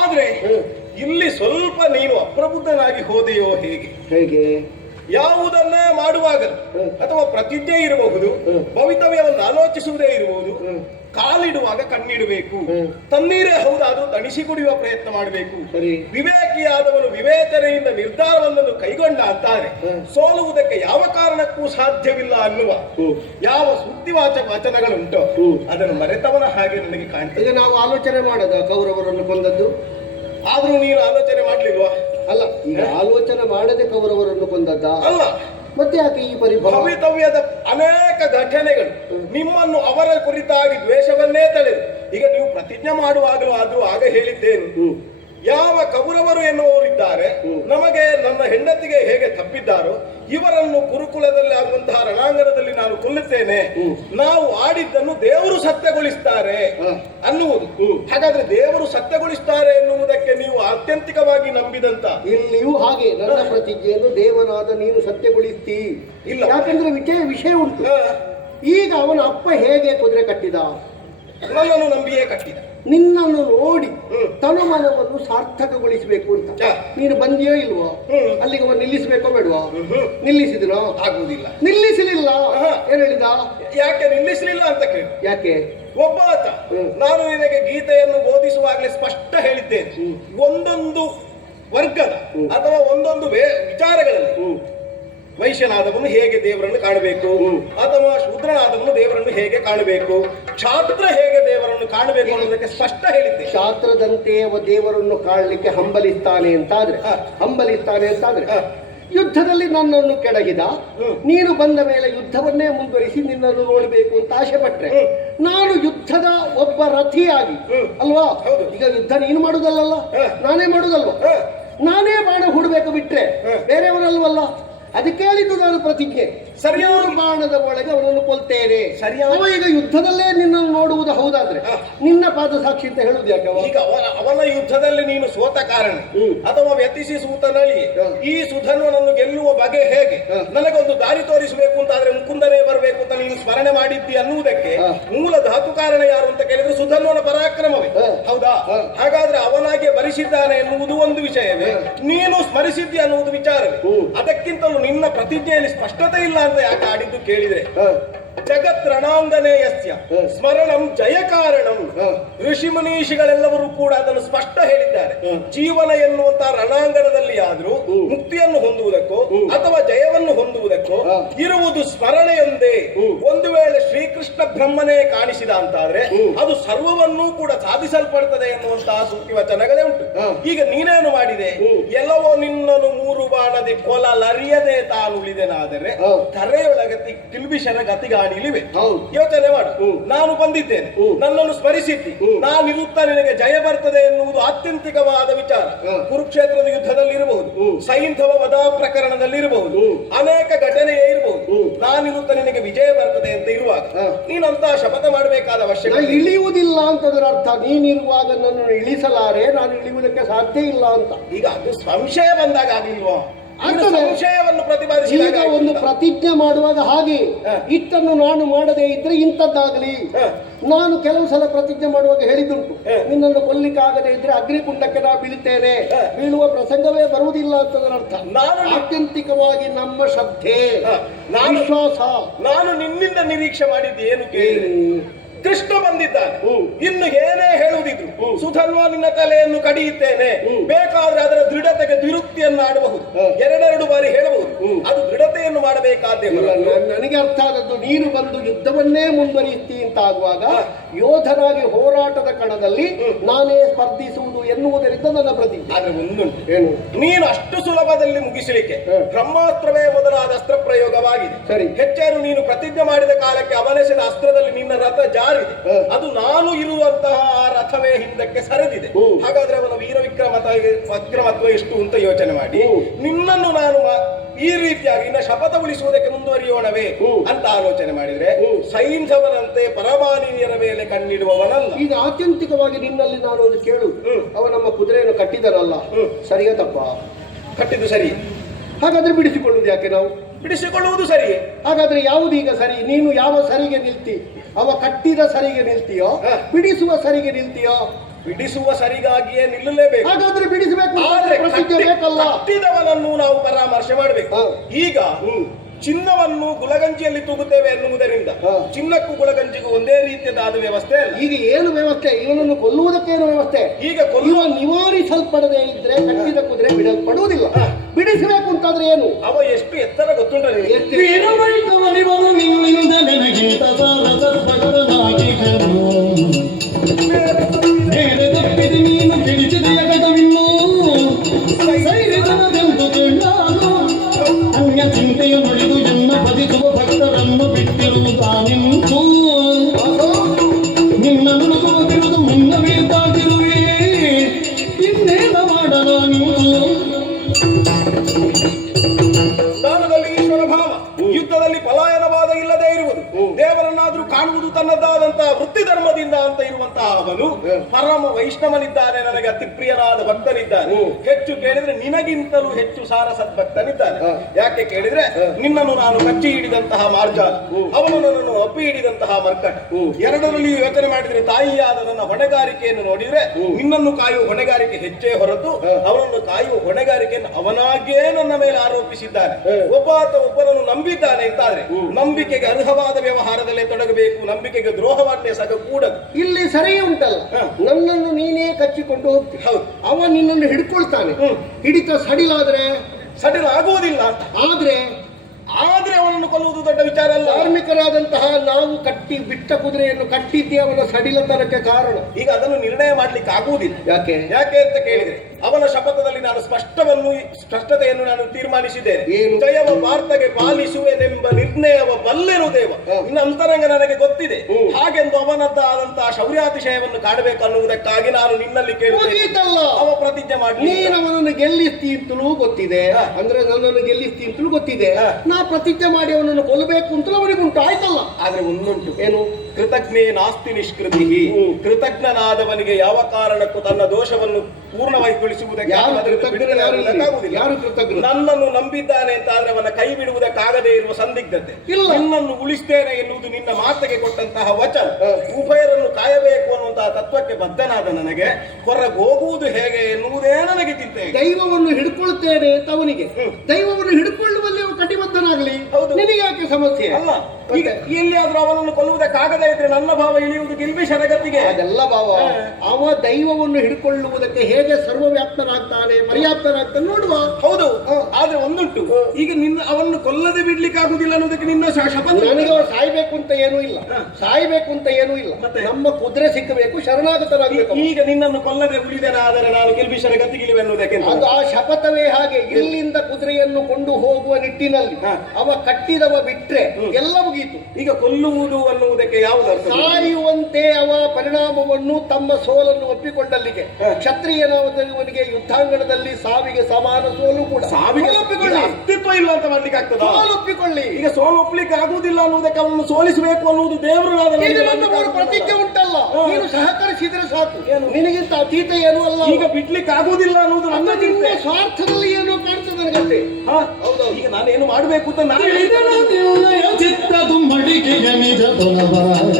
ಆದ್ರೆ ಇಲ್ಲಿ ಸ್ವಲ್ಪ ನೀನು ಅಪ್ರಬುದ್ಧನಾಗಿ ಹೋದೆಯೋ ಹೇಗೆ? ಹೇಗೆ? ಯಾವುದನ್ನೇ ಮಾಡುವಾಗ ಅಥವಾ ಪ್ರತಿಜ್ಞೆ ಇರಬಹುದು, ಭವಿತವ್ಯವನ್ನು ಆಲೋಚಿಸುವುದೇ ಇರಬಹುದು, ಕಾಲಿಡುವಾಗ ಕಣ್ಣಿಡಬೇಕು. ತಣ್ಣೀರೇ ಹೌದಾದ್ರೂ ತಣಿಸಿ ಕುಡಿಯುವ ಪ್ರಯತ್ನ ಮಾಡಬೇಕು. ವಿವೇಕಿಯಾದವನು ವಿವೇಚನೆಯಿಂದ ನಿರ್ಧಾರವನ್ನು ಕೈಗೊಂಡ ಅಂತಾರೆ ಸೋಲುವುದಕ್ಕೆ ಯಾವ ಕಾರಣಕ್ಕೂ ಸಾಧ್ಯವಿಲ್ಲ ಅನ್ನುವ ಯಾವ ಸುದ್ದಿವಾಚ ವಚನಗಳುಂಟೋ ಅದನ್ನು ಮರೆತವನ ಹಾಗೆ ನನಗೆ ಕಾಣ್ತದೆ. ಈಗ ನಾವು ಆಲೋಚನೆ ಮಾಡದ ಕೌರವರನ್ನು ಕೊಂದದ್ದು, ಆದ್ರೂ ನೀನು ಆಲೋಚನೆ ಮಾಡ್ಲಿಲ್ವಾ? ಅಲ್ಲ, ಈಗ ಆಲೋಚನೆ ಮಾಡದೆ ಕೌರವರನ್ನು ಕೊಂದದ್ದ ಅಲ್ಲ, ಮತ್ತೆ ಯಾಕೆ ಈ ಭವಿತವ್ಯದ ಅನೇಕ ಘಟನೆಗಳು ನಿಮ್ಮನ್ನು ಅವರ ಕುರಿತಾಗಿ ದ್ವೇಷವನ್ನೇ ತಳೆದು, ಈಗ ನೀವು ಪ್ರತಿಜ್ಞೆ ಮಾಡುವಾಗಲೂ ಆದ್ರೂ ಆಗ ಹೇಳಿದ್ದೇನು, ಯಾವ ಕೌರವರು ಎನ್ನುವವರಿದ್ದಾರೆ ನಮಗೆ ನನ್ನ ಹೆಂಡತಿಗೆ ಹೇಗೆ ತಪ್ಪಿದ್ದಾರೋ ಇವರನ್ನು ಗುರುಕುಲದಲ್ಲಿ ಆಗುವಂತಹ ರಣಾಂಗಣದಲ್ಲಿ ನಾನು ಕೊಲ್ಲುತ್ತೇನೆ, ನಾವು ಆಡಿದ್ದನ್ನು ದೇವರು ಸತ್ಯಗೊಳಿಸ್ತಾರೆ ಅನ್ನುವುದು. ಹಾಗಾದ್ರೆ ದೇವರು ಸತ್ಯಗೊಳಿಸ್ತಾರೆ ಎನ್ನುವುದಕ್ಕೆ ನೀವು ಆತ್ಯಂತಿಕವಾಗಿ ನಂಬಿದಂತ ಇಲ್ಲಿಯೂ ಹಾಗೆ ನನ್ನ ಪ್ರತಿಜ್ಞೆಯನ್ನು ದೇವನಾದ ನೀನು ಸತ್ಯಗೊಳಿಸ್ತೀ ಇಲ್ಲ. ಯಾಕಂದ್ರೆ ವಿಷಯ ಉಂಟು. ಈಗ ಅವನ ಅಪ್ಪ ಹೇಗೆ ಕುದುರೆ ಕಟ್ಟಿದ? ನನ್ನನ್ನು ನಂಬಿಯೇ ಕಟ್ಟಿದ. ನಿನ್ನನ್ನು ನೋಡಿ ತನುಮನವನ್ನು ಸಾರ್ಥಕಗೊಳಿಸಬೇಕು ಅಂತ ನೀನು ಬಂದಿಯೋ ಇಲ್ವೋ? ಅಲ್ಲಿಗೆ ಅವನು ನಿಲ್ಲಿಸಬೇಕೋ ಬೇಡವಾ? ನಿಲ್ಲಿಸಿದನೋ? ಆಗುವುದಿಲ್ಲ. ನಿಲ್ಲಿಸಲಿಲ್ಲ. ಏನ್ ಹೇಳಿದ? ಯಾಕೆ ನಿಲ್ಲಿಸಲಿಲ್ಲ ಅಂತ ಕೇಳಿ. ಯಾಕೆ? ಒಬ್ಬ ಆತ ನಾನು ನಿನಗೆ ಗೀತೆಯನ್ನು ಬೋಧಿಸುವಾಗಲೇ ಸ್ಪಷ್ಟ ಹೇಳಿದ್ದೇನೆ, ಒಂದೊಂದು ವರ್ಗದ ಅಥವಾ ಒಂದೊಂದು ವಿಚಾರಗಳಲ್ಲಿ ವೈಶ್ಯನಾದವನು ಹೇಗೆ ದೇವರನ್ನು ಕಾಣಬೇಕು, ಅಥವಾ ಶೂದ್ರನಾದವನು ದೇವರನ್ನು ಹೇಗೆ ಕಾಣಬೇಕು, ಕ್ಷಾತ್ರ ಹೇಗೆ ದೇವರನ್ನು ಕಾಣಬೇಕು ಅನ್ನೋದಕ್ಕೆ ಸ್ಪಷ್ಟ ಹೇಳಿದ್ದೆ. ಕ್ಷಾತ್ರದಂತೆ ದೇವರನ್ನು ಕಾಣಲಿಕ್ಕೆ ಹಂಬಲಿಸ್ತಾನೆ ಅಂತಾದ್ರೆ ಯುದ್ಧದಲ್ಲಿ ನನ್ನನ್ನು ಕೆಳಗಿದ, ನೀನು ಬಂದ ಮೇಲೆ ಯುದ್ಧವನ್ನೇ ಮುಂದುವರಿಸಿ ನಿನ್ನನ್ನು ನೋಡಬೇಕು ಅಂತ ಆಸೆ ಪಟ್ರೆ ನಾನು ಯುದ್ಧದ ಒಬ್ಬ ರಥಿಯಾಗಿ ಅಲ್ವಾ? ಈಗ ಯುದ್ಧ ನೀನು ಮಾಡುದಲ್ಲ, ನಾನೇ ಮಾಡುದಲ್ವ? ನಾನೇ ಬಾಣ ಹೂಡಬೇಕು ಬಿಟ್ರೆ ಬೇರೆಯವರಲ್ವಲ್ಲ. ಅದಕ್ಕೆ ಹೇಳಿದ್ದು ನಾನು ಪ್ರತಿಜ್ಞೆ, ಸರಿಯಾದ ಬಾಣದ ಒಳಗೆ ಅವನನ್ನು ಕೊಲ್ತೇನೆ. ಸರಿಯಾದ ಈಗ ಯುದ್ಧದಲ್ಲೇ ನಿನ್ನನ್ನು ನೋಡುವುದು ಹೌದಾದ್ರೆ ನಿನ್ನ ಪಾದ ಸಾಕ್ಷಿ ಅಂತ ಹೇಳುದು ಯಾಕೆ? ಈಗ ಅವನ ಯುದ್ಧದಲ್ಲಿ ನೀನು ಸೋತ ಕಾರಣ ಅಥವಾ ವ್ಯತಿಸಿ ಸೂತನಳಿ ಈ ಸುಧನ್ವನನ್ನು ಗೆಲ್ಲುವ ಬಗೆ ಹೇಗೆ, ನನಗೊಂದು ದಾರಿ ತೋರಿಸಬೇಕು ಅಂತ ಆದ್ರೆ ಮುಕುಂದನೇ ಬರಬೇಕು ಅಂತ ನೀನು ಸ್ಮರಣೆ ಮಾಡಿದ್ದಿ ಅನ್ನುವುದಕ್ಕೆ ಮೂಲ ಧಾತು ಕಾರಣ ಯಾರು ಅಂತ ಕೇಳಿದ್ರೆ ಸುಧನ್ವನ ಪರಾಕ್ರಮವೇ ಹೌದಾ? ಹಾಗಾದ್ರೆ ಅವನಾಗೆ ಬರಿಸಿದ್ದಾನೆ ಎನ್ನುವುದು ಒಂದು ವಿಷಯವೇ, ನೀನು ಸ್ಮರಿಸಿದ್ದಿ ಅನ್ನುವುದು ವಿಚಾರವೇ. ಅದಕ್ಕಿಂತಲೂ ನಿನ್ನ ಪ್ರತಿಜ್ಞೆಯಲ್ಲಿ ಸ್ಪಷ್ಟತೆ ಇಲ್ಲ ಅಂತ ಯಾಕೆ ಆಡಿದ್ದು ಕೇಳಿದ್ರೆ, ಜಗತ್ ರಣಾಂಗನೇಯಸ್ಯ ಸ್ಮರಣಂ ಜಯ ಕಾರಣಂ. ಋಷಿ ಮುನೀಷಿಗಳೆಲ್ಲವರು ಕೂಡ ಅದನ್ನು ಸ್ಪಷ್ಟ ಹೇಳಿದ್ದಾರೆ. ಜೀವನ ಎನ್ನುವಂತಹ ರಣಾಂಗಣದಲ್ಲಿ ಆದ್ರೂ ಮುಕ್ತಿಯನ್ನು ಹೊಂದುವುದಕ್ಕೋ ಅಥವಾ ಜಯವನ್ನು ಹೊಂದುವುದಕ್ಕೋ ಇರುವುದು ಸ್ಮರಣೆಯೊಂದೇ. ಒಂದು ವೇಳೆ ಶ್ರೀಕೃಷ್ಣ ಬ್ರಹ್ಮನೇ ಕಾಣಿಸಿದ ಅಂತಾದ್ರೆ ಅದು ಸರ್ವವನ್ನೂ ಕೂಡ ಸಾಧಿಸಲ್ಪಡ್ತದೆ ಎನ್ನುವಂತಹ ಸೂಕ್ತಿ ವಚನಗಳೇ ಉಂಟು. ಈಗ ನೀನೇನು ಮಾಡಿದೆ? ಎಲ್ಲವೋ ನಿನ್ನನ್ನು ಮೂರು ಬಾಣದಿ ಕೊಲಲರಿಯದೆ ತಾನು ಉಳಿದೆನಾದರೆ ತರೆಯೊಳಗೆ ಕಿಲ್ಬಿಷನ ಗತಿಗಾಣಿಲಿವೆ. ಯೋಚನೆ ಮಾಡು, ನಾನು ಬಂದಿದ್ದೇನೆ, ನನ್ನನ್ನು ಸ್ಮರಿಸಿದ್ದಿ, ನಾನಿರುತ್ತಾ ನಿನಗೆ ಜಯ ಬರ್ತದೆ ಎನ್ನುವುದು ಆತ್ಯಂತಿಕವಾದ ವಿಚಾರ. ಕುರುಕ್ಷೇತ್ರದ ಯುದ್ಧದಲ್ಲಿ ಇರಬಹುದು, ಸೈಂಧವ ವಧಾ ಪ್ರಕರಣದಲ್ಲಿ ಇರಬಹುದು, ಅನೇಕ ಘಟನೆಯೇ ಇರಬಹುದು. ನಾನಿರುತ್ತಾ ನಿನಗೆ ವಿಜಯ ಬರ್ತದೆ ಅಂತ ಇರುವಾಗ ನೀನಂತಹ ಶಪಥ ಮಾಡಬೇಕಾದ ಅವಶ್ಯಕತೆ ಇಳಿಯುವುದಿಲ್ಲ ಅಂತದರ ಅರ್ಥ. ನೀನಿರುವಾಗ ನನ್ನನ್ನು ಇಳಿಸಲಾರೆ, ನಾನು ಇಳಿಯುವುದಕ್ಕೆ ಸಾಧ್ಯ ಇಲ್ಲ ಅಂತ. ಈಗ ಅದು ಸಂಶಯ ಬಂದಾಗ ಆಗಿಲ್ವಾ? ಸಂಶಯವನ್ನು ಪ್ರತಿಪಾದಿಸಿ ಒಂದು ಪ್ರತಿಜ್ಞೆ ಮಾಡುವಾಗ ಹಾಗೆ ಇಷ್ಟನ್ನು ನಾನು ಮಾಡದೇ ಇದ್ರೆ ಇಂಥದ್ದಾಗಲಿ. ನಾನು ಕೆಲವು ಸಲ ಪ್ರತಿಜ್ಞೆ ಮಾಡುವಾಗ ಹೇಳಿದುಂಟು, ನಿನ್ನನ್ನು ಕೊಲ್ಲಿಕ್ಕಾಗದೇ ಇದ್ರೆ ಅಗ್ನಿಕುಂಡಕ್ಕೆ ನಾ ಬೀಳ್ತೇನೆ, ಬೀಳುವ ಪ್ರಸಂಗವೇ ಬರುವುದಿಲ್ಲ ಅಂತದರ ಅರ್ಥ. ನಾನು ಆತ್ಯಂತಿಕವಾಗಿ ನಮ್ಮ ಶ್ರದ್ಧೆ, ವಿಶ್ವಾಸ. ನಾನು ನಿನ್ನಿಂದ ನಿರೀಕ್ಷೆ ಮಾಡಿದ್ದು ಏನು ಕೇಳಿ, ಕೃಷ್ಣ ಬಂದಿದ್ದಾನೆ. ಇನ್ನು ಏನೇ ಹೇಳುವುದಿದ್ರು ಸುಧನ್ವ ನಿನ್ನ ತಲೆಯನ್ನು ಕಡಿಯುತ್ತೇನೆ, ಬೇಕಾದ್ರೆ ಅದರ ದೃಢತೆಗೆ ದ್ವಿರುಕ್ತಿಯನ್ನು ಆಡಬಹುದು, ಎರಡೆರಡು ಬಾರಿ ಹೇಳಬಹುದು. ಅದು ದೃಢತೆಯನ್ನು ಮಾಡಬೇಕಾದ್ದೇ. ನನಗೆ ಅರ್ಥ ಆದದ್ದು, ನೀನು ಬಂದು ಯುದ್ಧವನ್ನೇ ಮುಂದುವರಿಯುತ್ತಿ ಅಂತ ಆಗುವಾಗ ಯೋಧನಾಗಿ ಹೋರಾಟದ ಕಣದಲ್ಲಿ ನಾನೇ ಸ್ಪರ್ಧಿಸುವುದು ಎನ್ನುವುದರಿಂದ ನನ್ನ ಪ್ರತಿಜ್ಞೆ. ಆದ್ರೆ ಒಂದುಂಟು, ಏನು? ನೀನು ಅಷ್ಟು ಸುಲಭದಲ್ಲಿ ಮುಗಿಸಲಿಕ್ಕೆ ಬ್ರಹ್ಮಾಸ್ತ್ರವೇ ಮೊದಲಾದ ಅಸ್ತ್ರ ಪ್ರಯೋಗವಾಗಿದೆ. ಸರಿ. ಹೆಚ್ಚೇನು ನೀನು ಪ್ರತಿಜ್ಞೆ ಮಾಡಿದ ಕಾಲಕ್ಕೆ ಅವನೆಸೆದ ಅಸ್ತ್ರದಲ್ಲಿ ನಿನ್ನ ರಥ ಜಾರಿದೆ. ಅದು ನಾನು ಇರುವಂತಹ ಆ ರಥವೇ ಹಿಂದಕ್ಕೆ ಸರಿದಿದೆ. ಹಾಗಾದ್ರೆ ಅವನ ವೀರ ವಿಕ್ರಮತ್ವ ಎಷ್ಟು ಅಂತ ಯೋಚನೆ ಮಾಡಿ ನಿನ್ನನ್ನು ನಾನು ಈ ರೀತಿಯಾಗಿ ಇನ್ನ ಶಪಥ ಉಳಿಸುವುದಕ್ಕೆ ಮುಂದುವರಿಯೋಣವೇ ಅಂತ ಆಲೋಚನೆ ಮಾಡಿದ್ರೆ ಸೈಂಧವನಂತೆ ಪರಮಾನಿನಿಯರ ಮೇಲೆ ಕಣ್ಣಿಡುವವನಲ್ಲ. ಈಗ ಆತ್ಯಂತಿಕವಾಗಿ ನಿನ್ನಲ್ಲಿ ನಾನು ಒಂದು ಕೇಳು, ಅವ ನಮ್ಮ ಕುದುರೆಯನ್ನು ಕಟ್ಟಿದರಲ್ಲ, ಸರಿಯಾ ತಪ್ಪ? ಕಟ್ಟಿದ್ದು ಸರಿ. ಹಾಗಾದ್ರೆ ಬಿಡಿಸಿಕೊಳ್ಳುವುದು ಯಾಕೆ ನಾವು? ಬಿಡಿಸಿಕೊಳ್ಳುವುದು ಸರಿ. ಹಾಗಾದ್ರೆ ಯಾವುದೀಗ ಸರಿ? ನೀನು ಯಾವ ಸರಿಗೆ ನಿಲ್ತಿ? ಅವ ಕಟ್ಟಿದ ಸರಿಗೆ ನಿಲ್ತೀಯೋ, ಬಿಡಿಸುವ ಸರಿಗೆ ನಿಲ್ತೀಯೋ? ಬಿಡಿಸುವ ಸರಿಗಾಗಿಯೇ ನಿಲ್ಲಲೇಬೇಕು. ಹಾಗಾದ್ರೆ ಬಿಡಿಸಬೇಕು, ಬೇಕಲ್ಲ. ಕಟ್ಟಿದವನನ್ನು ನಾವು ಪರಾಮರ್ಶೆ ಮಾಡಬೇಕು. ಈಗ ಚಿನ್ನವನ್ನು ಗುಲಗಂಜಿಯಲ್ಲಿ ತೂಗುತ್ತೇವೆ ಎನ್ನುವುದರಿಂದ ಚಿನ್ನಕ್ಕೂ ಗುಲಗಂಜಿಗೂ ಒಂದೇ ರೀತಿಯಾದ ವ್ಯವಸ್ಥೆ ಅಲ್ಲ. ಈಗ ಏನು ವ್ಯವಸ್ಥೆ? ಇವನನ್ನು ಕೊಲ್ಲುವುದಕ್ಕೆ ಏನು ವ್ಯವಸ್ಥೆ? ಈಗ ಕೊಲ್ಲುವ ನಿವಾರಿಸಲ್ಪಡದೆ ಇದ್ರೆ ಕಟ್ಟಿದ ಕುದುರೆ ಬಿಡಲ್ಪಡುವುದಿಲ್ಲ. ಬಿಡಿಸಬೇಕು ಅಂತಾದ್ರೆ ಏನು? ಅವ ಎಷ್ಟು ಎತ್ತರ ಗೊತ್ತುಂಟ? ನೀನು ಬಿಡಿಸಿದೆಯ ಗದವಿನ್ನು ಸೈರಿದನದೆಂದು ಕೊಂಡಾನು ಅನ್ಯ ಚಿಂತೆಯ ನುಡಿದು ಎನ್ನ ಬದಿಸುವ ಭಕ್ತರನ್ನು ಬಿಟ್ಟಿರುವುದಾನೆಂದು ನಿನ್ನ ನುಡುಗುವ ಬಿರುದು ಮುನ್ನವೇ ತಾಗಿರುವೆ, ಇನ್ನೇನ ಮಾಡಲ ನಿಂತು. ದಾನದಲ್ಲಿ ಈಶ್ವರ ಭಾವ, ಯುದ್ಧದಲ್ಲಿ ಪಲಾಯನವಾದ ಇಲ್ಲದೆ ಇರುವುದು, ದೇವರನ್ನಾದ್ರೂ ಕಾಣುವುದು ತನ್ನದಾದಂತಹ ವೃತ್ತಿ ಧರ್ಮದಿಂದ ಅಂತ ಇರುವಂತಹ ಅವನು ಪರಮ ವೈಷ್ಣವನಿದ್ದಾನೆ, ನನಗೆ ಅತಿ ಪ್ರಿಯನಾದ ಭಕ್ತನಿದ್ದಾನೆ. ಹೆಚ್ಚು ಕೇಳಿದ್ರೆ ನಿನಗಿಂತಲೂ ಹೆಚ್ಚು ಸಾರ ಸದ್ಭಕ್ತನಿದ್ದಾನೆ. ಯಾಕೆ ಕೇಳಿದ್ರೆ ನಿನ್ನನ್ನು ನಾನು ಕಚ್ಚಿ ಹಿಡಿದಂತಹ ಮಾರ್ಜಾಲ, ಅವನು ನನ್ನನ್ನು ಅಪ್ಪಿ ಹಿಡಿದಂತಹ ಮರ್ಕಟ. ಎರಡರಲ್ಲಿ ಯೋಚನೆ ಮಾಡಿದ್ರೆ ತಾಯಿಯಾದ ನನ್ನ ಹೊಣೆಗಾರಿಕೆಯನ್ನು ನೋಡಿದ್ರೆ ನಿನ್ನನ್ನು ಕಾಯುವ ಹೊಣೆಗಾರಿಕೆ ಹೆಚ್ಚೇ ಹೊರತು ಅವನನ್ನು ಕಾಯುವ ಹೊಣೆಗಾರಿಕೆಯನ್ನು ಅವನಾಗಿಯೇ ನನ್ನ ಮೇಲೆ ಆರೋಪಿಸಿದ್ದಾನೆ. ಒಬ್ಬನನ್ನು ನಂಬಿದ್ದಾನೆ ಅಂತಾದ್ರೆ ನಂಬಿಕೆಗೆ ಅರ್ಹವಾದ ವ್ಯವಹಾರದಲ್ಲೇ ತೊಡಗಬೇಕು, ನಂಬಿಕೆಗೆ ದ್ರೋಹವನ್ನೇ ಕೂಡದು. ಇಲ್ಲಿ ಸರಿ ಉಂಟಲ್ಲ, ನನ್ನನ್ನು ನೀನೇ ಕಚ್ಚಿಕೊಂಡು ಹೋಗ್ತಿ, ಅವ ನಿನ್ನನ್ನು ಹಿಡ್ಕೊಳ್ತಾನೆ. ಹಿಡಿತ ಸಡಿಲಾಗುವುದಿಲ್ಲ. ಆದ್ರೆ ಅವನನ್ನು ಕೊಲ್ಲುವುದು ದೊಡ್ಡ ವಿಚಾರ ಅಲ್ಲ. ಧಾರ್ಮಿಕರಾದಂತಹ ನಾವು ಕಟ್ಟಿ ಬಿಟ್ಟ ಕುದುರೆಯನ್ನು ಕಟ್ಟಿದ್ದೇ ಅವನ ಸಡಿಲತನಕ್ಕೆ ಕಾರಣ. ಈಗ ಅದನ್ನು ನಿರ್ಣಯ ಮಾಡ್ಲಿಕ್ಕೆ ಆಗುವುದಿಲ್ಲ. ಯಾಕೆ ಅಂತ ಕೇಳಿದ್ರೆ ಅವನ ಶಪಥದಲ್ಲಿ ನಾನು ಸ್ಪಷ್ಟತೆಯನ್ನು ನಾನು ತೀರ್ಮಾನಿಸಿದ್ದೇನೆ. ಜಯವ ವಾರ್ತೆಗೆ ಪಾಲಿಸುವೆನೆಂಬ ನಿರ್ಣಯವ ಬಲ್ಲೆನು ದೇವ. ಇನ್ನು ಅಂತರಂಗ ನನಗೆ ಗೊತ್ತಿದೆ. ಹಾಗೆಂದು ಅವನದ್ದಾದಂತಹ ಶೌರ್ಯಾತಿಶಯವನ್ನು ಕಾಣಬೇಕನ್ನುವುದಕ್ಕಾಗಿ ನಾನು ನಿನ್ನಲ್ಲಿ ಕೇಳುತ್ತೇನೆ. ಅವ ಪ್ರತಿಜ್ಞೆ ಮಾಡಿ ನೀನು ಅವನನ್ನು ಗೆಲ್ಲಿಸ್ತಿ ಅಂತಲೂ ಗೊತ್ತಿದೆ, ಅಂದ್ರೆ ನನ್ನನ್ನು ಗೆಲ್ಲಿಸ್ತಿ ಅಂತಲೂ ಗೊತ್ತಿದೆ. ನಾ ಪ್ರತಿಜ್ಞೆ ಮಾಡಿ ಅವನನ್ನು ಕೊಲ್ಲಬೇಕು ಅಂತಲೂ ಅವನಿಗುಂಟು, ಆಯ್ತಲ್ಲ. ಆದ್ರೆ ಒಂದುಂಟು, ಏನು? ಕೃತಜ್ಞೇ ನಾಸ್ತಿ ನಿಷ್ಕೃತಿ. ಕೃತಜ್ಞನಾದವನಿಗೆ ಯಾವ ಕಾರಣಕ್ಕೂ ತನ್ನ ದೋಷವನ್ನು ಪೂರ್ಣವೈಗೊಳಿಸುವುದಕ್ಕೆ ನನ್ನನ್ನು ನಂಬಿದ್ದಾನೆ ಅಂತ ಆದ್ರೆ ಅವನ ಕೈ ಬಿಡುವುದಕ್ಕಾಗದೇ ಇರುವ ಸಂದಿಗ್ಧತೆ. ನಿನ್ನನ್ನು ಉಳಿಸ್ತೇನೆ ಎನ್ನುವುದು ನಿನ್ನ ಮಾತಿಗೆ ಕೊಟ್ಟಂತಹ ವಚನ. ಉಭಯರನ್ನು ಕಾಯಬೇಕು ಅನ್ನುವಂತಹ ತತ್ವಕ್ಕೆ ಬದ್ಧನಾದ ನನಗೆ ಹೊರಗೋಗುವುದು ಹೇಗೆ ಎನ್ನುವುದೇ ನನಗೆ ಚಿಂತೆ. ದೈವವನ್ನು ಹಿಡ್ಕೊಳ್ತೇನೆ ಅಂತ ಅವನಿಗೆ, ದೈವವನ್ನು ಹಿಡ್ಕೊಳ್ಳುವಲ್ಲಿ ಕಟಿಬದ್ಧನಾಗಲಿ, ನಿನಗೆ ಯಾಕೆ ಸಮಸ್ಯೆ ಅಲ್ಲ? ಈಗ ಎಲ್ಲಿಯಾದ್ರೂ ಅವನನ್ನು ಕೊಲ್ಲುವುದಕ್ಕಾಗದೇ ಇದ್ರೆ ನನ್ನ ಭಾವ ಇಳಿಯುವುದು ಗಿಲ್ಬಿಷನ ಗತಿಗೆ. ಅದೆಲ್ಲ ಭಾವ, ಅವ ದೈವವನ್ನು ಹಿಡ್ಕೊಳ್ಳುವುದಕ್ಕೆ ಹೇಗೆ ಸರ್ವವ್ಯಾಪ್ತನಾಗ್ತಾನೆ, ಪರ್ಯಾಪ್ತನಾಗ್ತಾನೆ ನೋಡುವ. ಹೌದು, ಆದ್ರೆ ಒಂದುಂಟು, ಈಗ ನಿನ್ನ ಅವನ್ನು ಕೊಲ್ಲದೆ ಬಿಡ್ಲಿಕ್ಕೆ ಆಗುದಿಲ್ಲ ಅನ್ನೋದಕ್ಕೆ ನಿನ್ನ ಶಪಥ. ನನಗೆ ಅವ್ರು ಸಾಯ್ಬೇಕು ಅಂತ ಏನೂ ಇಲ್ಲ, ಮತ್ತೆ ನಮ್ಮ ಕುದುರೆ ಸಿಕ್ಕಬೇಕು, ಶರಣಾಗತನಾಗಬೇಕು. ಈಗ ನಿನ್ನನ್ನು ಕೊಲ್ಲದೆ ಉಳಿದನಾದರೆ ನಾನು ಗಿಲ್ಬಿಷನ ಗತಿಗಿಲಿವೆನ್ನುವುದಕ್ಕೆ ಅದು ಆ ಶಪಥವೇ ಹಾಗೆ. ಇಲ್ಲಿಂದ ಕುದುರೆಯನ್ನು ಕೊಂಡು ಹೋಗುವ ನಿಟ್ಟಿನಲ್ಲಿ ಅವ ಕಟ್ಟಿದವ ಬಿಟ್ರೆ ಎಲ್ಲ ಮುಗಿಯಿತು. ಈಗ ಕೊಲ್ಲುವುದು ಅನ್ನುವುದಕ್ಕೆ ಯಾವುದು ಅರ್ಥ? ಸಾಯುವಂತೆ ಅವ ಪರಿಣಾಮವನ್ನು ತಮ್ಮ ಸೋಲನ್ನು ಒಪ್ಪಿಕೊಂಡಲ್ಲಿಗೆ ಕ್ಷತ್ರಿಯನವನಿಗೆ ಯುದ್ಧಾಂಗಣದಲ್ಲಿ ಸಾವಿಗೆ ಸಮಾನ ಸೋಲು ಕೂಡ. ಸಾವಿಗೆ ಅಸ್ತಿತ್ವ ಇಲ್ಲ ಅಂತ ಮಾಡ್ಲಿಕ್ಕೆ ಆಗ್ತದ? ಒಪ್ಪಿಕೊಳ್ಳಿ. ಈಗ ಸೋಲು ಒಪ್ಲಿಕ್ಕೆ ಆಗುವುದಿಲ್ಲ ಅನ್ನುವುದಕ್ಕೆ ಅವನು ಸೋಲಿಸಬೇಕು ಅನ್ನುವುದು ದೇವರು ಪ್ರತಿಜ್ಞೆ ಉಂಟಲ್ಲ. ನೀನು ಸಹಕರಿಸಿದ್ರೆ ಸಾಕು, ನಿನಗಿಂತ ಅತೀತ ಏನೂ ಅಲ್ಲ. ಈಗ ಬಿಡ್ಲಿಕ್ಕೆ ಆಗುವುದಿಲ್ಲ ಅನ್ನುವುದು ನನ್ನ ಚಿಂತೆ. ಸ್ವಾರ್ಥದಲ್ಲಿ ಏನೋ ಕಾಣ್ತದೆ ನನಗಷ್ಟೇ. ಹೌದೌದು, ಈಗ ನಾನೇನು ಮಾಡಬೇಕು ಅಂತ ನಾನು ಚಿತ್ತದು ಮಡಿಕೆಯ ನಿಜ ತೊಲವಾಯ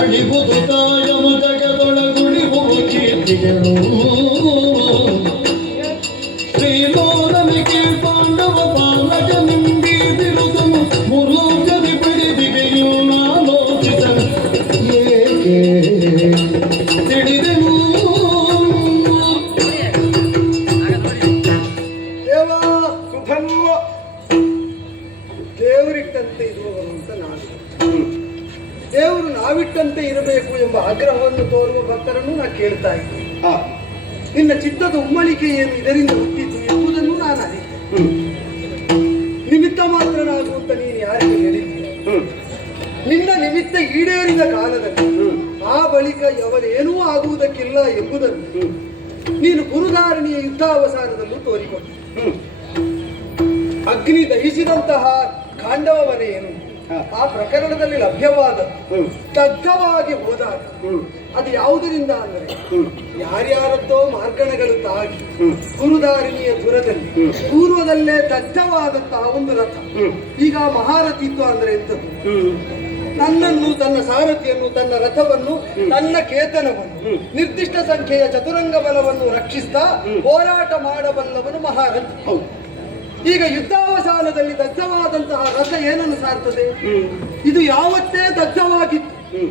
ಅಳಿಬುದು ತಾಯನು ಜಗದೊಳಗುಳಿಬುವು ಕೀರ್ತಿಗಳು ಶ್ರೀಲೋರನಿಗೆ ಪಾಂಡವ ಬಾಲಕ ನಿಂಬಿ ಬಿರುದನು ಮುರುಗದಿ ಬಿಡಿದಿಗೆಯು ನಾನು ಕೇಳ್ತಾ ಇದ್ದೆ. ಹಾ. ನಿನ್ನ ಚಿತ್ತದ ಉಮ್ಮಳಿಕೆ ಏನು ಇದರಿಂದ ಹುಟ್ಟಿತು ಎಂಬುದನ್ನು ನಾನು ಅರಿತೆ. ನಿಮಿತ್ತ ಮಾತ್ರನಾಗುವಂತ ನೀನು ಯಾರಿಗೆ ಹೇಳಿದ್ದೀಯ? ನಿನ್ನ ನಿಮಿತ್ತ ಈಡೇರಿದ ಕಾಲದಲ್ಲಿ ಆ ಬಳಿಕ ಅವನೇನೂ ಆಗುವುದಕ್ಕಿಲ್ಲ ಎಂಬುದನ್ನು ನೀನು ಗುರುಧಾರಣಿಯ ಯುದ್ಧಾವಸಾನದಲ್ಲೂ ತೋರಿಕೊಂಡೆ. ಅಗ್ನಿ ದಹಿಸಿದಂತಹ ಖಾಂಡವವನೇ ಏನು ಆ ಪ್ರಕರಣದಲ್ಲಿ ಲಭ್ಯವಾದ ದಗ್ಧವಾಗಿ ಹೋದಾಗ ಅದು ಯಾವುದರಿಂದ ಅಂದರೆ ಯಾರ್ಯಾರದ್ದೋ ಮಾರ್ಗಣಗಳು ತಾಗಿ ಗುರುಧಾರಿಣಿಯ ದುರದಲ್ಲಿ ಪೂರ್ವದಲ್ಲೇ ದಗ್ಧವಾದಂತಹ ಒಂದು ರಥ. ಈಗ ಮಹಾರಥಿತ್ವ ಅಂದ್ರೆ ಎಂಥದ್ದು? ತನ್ನನ್ನು, ತನ್ನ ಸಾರಥಿಯನ್ನು, ತನ್ನ ರಥವನ್ನು, ತನ್ನ ಕೇತನವನ್ನು, ನಿರ್ದಿಷ್ಟ ಸಂಖ್ಯೆಯ ಚತುರಂಗ ಬಲವನ್ನು ರಕ್ಷಿಸ್ತಾ ಹೋರಾಟ ಮಾಡಬಲ್ಲವನು ಮಹಾರಥಿ. ಈಗ ಯುದ್ಧಾವಸಾನದಲ್ಲಿ ದಗ್ಧವಾದಂತಹ ರಥ ಏನನ್ನು ಸಾರ್ತದೆ? ಇದು ಯಾವತ್ತೇ ದಗ್ಧವಾಗಿತ್ತು.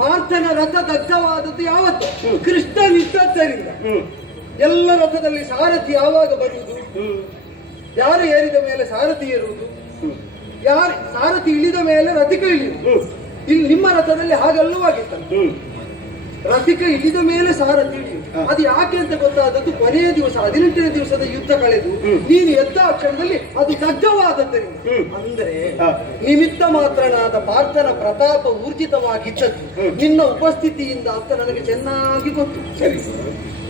ಪಾರ್ಥನ ರಥ ದಗ್ಧವಾದದ್ದು ಯಾವತ್ತು? ಕೃಷ್ಣನಿದ್ದದ್ದರಿಂದ. ಎಲ್ಲ ರಥದಲ್ಲಿ ಸಾರಥಿ ಯಾವಾಗ ಬರುವುದು? ಯಾರು ಏರಿದ ಮೇಲೆ ಸಾರಥಿ ಏರುವುದು, ಯಾರು ಸಾರಥಿ ಇಳಿದ ಮೇಲೆ ರಥಿಕ ಇಳಿಯುವುದು. ಇಲ್ಲಿ ನಿಮ್ಮ ರಥದಲ್ಲಿ ಹಾಗಲ್ಲವಾಗಿತ್ತು. ರಥಿಕ ಇಳಿದ ಮೇಲೆ ಸಾರಥಿ ಇಳಿಯುವುದು. ಅದು ಯಾಕೆ ಅಂತ ಗೊತ್ತಾದದ್ದು ಕೊನೆಯ ದಿವಸ 18ನೇ ದಿವಸದ ಯುದ್ಧ ಕಳೆದು ನೀನು ಎದ್ದ ಅಕ್ಷರದಲ್ಲಿ ಅದು ದಗ್ಧವಾದದ್ದರಿಂದ. ಅಂದರೆ ನಿಮಿತ್ತ ಮಾತ್ರನಾದ ಪಾರ್ಥನ ಪ್ರತಾಪ ಊರ್ಜಿತವಾಗಿದ್ದದ್ದು ನಿನ್ನ ಉಪಸ್ಥಿತಿಯಿಂದ ಅಂತ ನನಗೆ ಚೆನ್ನಾಗಿ ಗೊತ್ತು. ಸರಿ,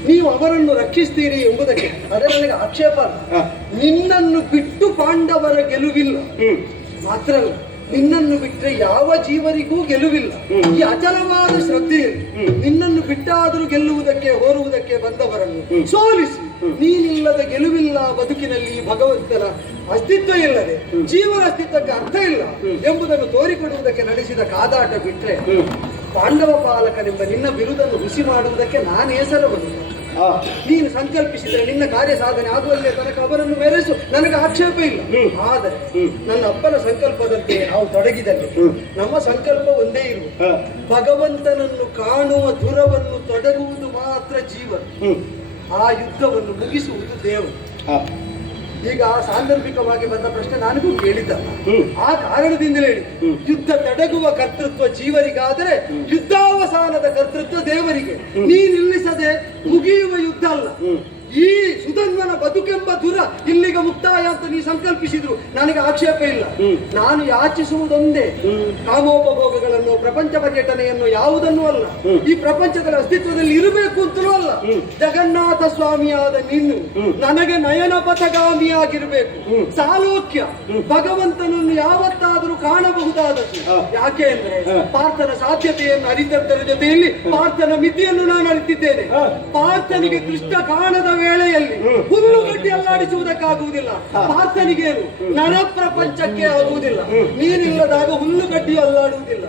ನೀವು ಅವರನ್ನು ರಕ್ಷಿಸ್ತೀರಿ ಎಂಬುದಕ್ಕೆ ಅದೇ ನನಗೆ ಆಕ್ಷೇಪ ಅಲ್ಲ. ನಿನ್ನನ್ನು ಬಿಟ್ಟು ಪಾಂಡವರ ಗೆಲುವಿಲ್ಲ ಮಾತ್ರ ಅಲ್ಲ, ನಿನ್ನನ್ನು ಬಿಟ್ಟರೆ ಯಾವ ಜೀವರಿಗೂ ಗೆಲುವಿಲ್ಲ. ಈ ಅಚಲವಾದ ಶ್ರದ್ಧೆಯಲ್ಲಿ ನಿನ್ನನ್ನು ಬಿಟ್ಟಾದರೂ ಗೆಲ್ಲುವುದಕ್ಕೆ ಹೋರುವುದಕ್ಕೆ ಬಂದವರನ್ನು ಸೋಲಿಸಿ ನೀನಿಲ್ಲದ ಗೆಲುವಿಲ್ಲ ಬದುಕಿನಲ್ಲಿ, ಭಗವಂತನ ಅಸ್ತಿತ್ವ ಇಲ್ಲದೆ ಜೀವನ ಅಸ್ತಿತ್ವಕ್ಕೆ ಅರ್ಥ ಇಲ್ಲ ಎಂಬುದನ್ನು ತೋರಿಕೊಡುವುದಕ್ಕೆ ನಡೆಸಿದ ಕಾದಾಟ ಬಿಟ್ರೆ ಪಾಂಡವ ಪಾಲಕನೆಂಬ ನಿನ್ನ ಬಿರುದನ್ನು ಹುಸಿ ಮಾಡುವುದಕ್ಕೆ ನಾನು ಹೆಸರವನು. ನೀನು ಸಂಕಲ್ಪಿಸಿದರೆ ನಿನ್ನ ಕಾರ್ಯ ಸಾಧನೆ ಆಗುವಲ್ಲೇ ತನಕ ಅವರನ್ನು ಮೆರೆಸು, ನನಗೆ ಆಕ್ಷೇಪ ಇಲ್ಲ. ಆದರೆ ನನ್ನ ಅಪ್ಪನ ಸಂಕಲ್ಪದಂತೆ ನಾವು ತೊಡಗಿದಲ್ಲಿ ನಮ್ಮ ಸಂಕಲ್ಪ ಒಂದೇ ಇರು, ಭಗವಂತನನ್ನು ಕಾಣುವ ದುರವನ್ನು ತೊಡಗುವುದು ಮಾತ್ರ ಜೀವನ, ಆ ಯುದ್ಧವನ್ನು ಮುಗಿಸುವುದು ದೇವರು. ಈಗ ಸಾಂದರ್ಭಿಕವಾಗಿ ಬಂದ ಪ್ರಶ್ನೆ ನನಗೂ ಕೇಳಿದ್ದಲ್ಲ, ಆ ಕಾರಣದಿಂದಲೇ ಹೇಳಿ ಯುದ್ಧ ತಡೆಗುವ ಕರ್ತೃತ್ವ ಜೀವರಿಗಾದರೆ ಯುದ್ಧಾವಸಾನದ ಕರ್ತೃತ್ವ ದೇವರಿಗೆ. ನೀ ನಿಲ್ಲಿಸದೆ ಮುಗಿಯುವ ಯುದ್ಧ ಅಲ್ಲ, ಈ ಸುಧನ್ವನ ಬದುಕೆಂಬ ದುರ ಇಲ್ಲಿಗ ಮುಕ್ತಾಯ ಅಂತ ನೀ ಸಂಕಲ್ಪಿಸಿದ್ರು ನನಗೆ ಆಕ್ಷೇಪ ಇಲ್ಲ. ನಾನು ಯಾಚಿಸುವುದೊಂದೇ ಕಾಮೋಪಭೋಗಗಳನ್ನು, ಪ್ರಪಂಚ ಪರ್ಯಟನೆಯನ್ನು, ಯಾವುದನ್ನೂ ಅಲ್ಲ. ಈ ಪ್ರಪಂಚದ ಅಸ್ತಿತ್ವದಲ್ಲಿ ಇರಬೇಕು ಅಂತಲೂ ಅಲ್ಲ. ಜಗನ್ನಾಥ ಸ್ವಾಮಿಯಾದ ನೀನು ನನಗೆ ನಯನ ಪಥಗಾಮಿಯಾಗಿರ್ಬೇಕು. ಸಾಲೋಕ್ಯ ಭಗವಂತನನ್ನು ಯಾವತ್ತಾದರೂ ಕಾಣಬಹುದಾದದ್ದು. ಯಾಕೆ ಅಂದ್ರೆ ಪಾರ್ಥನ ಸಾಧ್ಯತೆಯನ್ನು ಅರಿತದ್ದರ ಜೊತೆಯಲ್ಲಿ ಪಾರ್ಥನ ಮಿತಿಯನ್ನು ನಾನು ಅರಿತಿದ್ದೇನೆ. ಪಾರ್ಥನಿಗೆ ಕೃಷ್ಣ ಕಾಣದ ವೇಳೆಯಲ್ಲಿ ಹುಲ್ಲುಗಡ್ಡಿ ಅಲ್ಲಾಡಿಸುವುದಕ್ಕಾಗುವುದಿಲ್ಲ. ಪಾರ್ಥನಿಗೇನು ನರ ಪ್ರಪಂಚಕ್ಕೆ ಆಗುವುದಿಲ್ಲ. ನೀನಿಲ್ಲದಾಗ ಹುಲ್ಲುಗಡ್ಡಿ ಅಲ್ಲಾಡುವುದಿಲ್ಲ.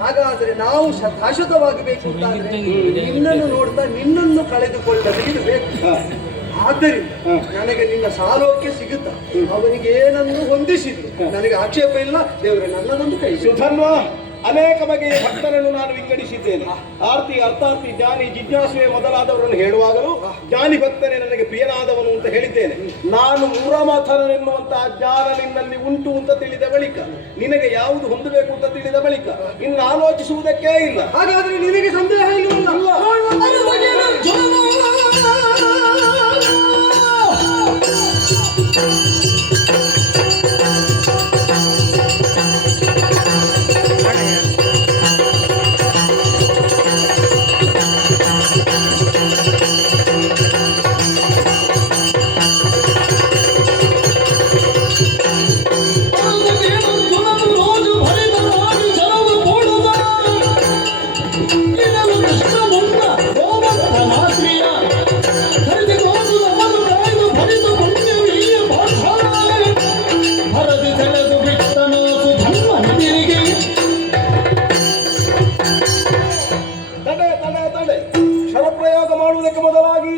ಹಾಗಾದ್ರೆ ನಾವು ಶಾಶ್ವತವಾಗಬೇಕು ಅಂತಾದ್ರೆ ನಿನ್ನನ್ನು ನೋಡ್ತಾ ನಿನ್ನನ್ನು ಕಳೆದುಕೊಳ್ಳದೆ ಇರಬೇಕು. ಆದ್ದರಿಂದ ನನಗೆ ನಿನ್ನ ಸಾಲೋಕ್ಯ ಸಿಗುತ್ತ, ಅವನಿಗೆ ಏನನ್ನು ಹೊಂದಿಸಿದ್ರು ನನಗೆ ಆಕ್ಷೇಪ ಇಲ್ಲ. ದೇವರೇ ನನ್ನದೊಂದು ಕೈ. ಸುಧನ್ವ, ಅನೇಕ ಬಗೆಯ ಭಕ್ತರನ್ನು ನಾನು ವಿಂಗಡಿಸಿದ್ದೇನೆ. ಆರ್ತಿ, ಅರ್ಥಾರ್ಥಿ, ಜ್ಞಾನಿ, ಜಿಜ್ಞಾಸುವೆ ಮೊದಲಾದವರನ್ನು ಹೇಳುವಾಗಲೂ ಜ್ಞಾನಿ ಭಕ್ತನೇ ನನಗೆ ಪ್ರಿಯನಾದವನು ಅಂತ ಹೇಳಿದ್ದೇನೆ. ನಾನು ಮೂರಮಾಥನೆನ್ನುವಂತಹ ಜ್ಞಾನ ನಿನ್ನಲ್ಲಿ ಉಂಟು ಅಂತ ತಿಳಿದ ಬಳಿಕ, ನಿನಗೆ ಯಾವುದು ಹೊಂದಬೇಕು ಅಂತ ತಿಳಿದ ಬಳಿಕ ಇನ್ನು ಆಲೋಚಿಸುವುದಕ್ಕೇ ಇಲ್ಲ. ಹಾಗಾದ್ರೆ ನಿನಗೆ ಸಂದೇಹ ಇಲ್ಲವಲ್ಲ?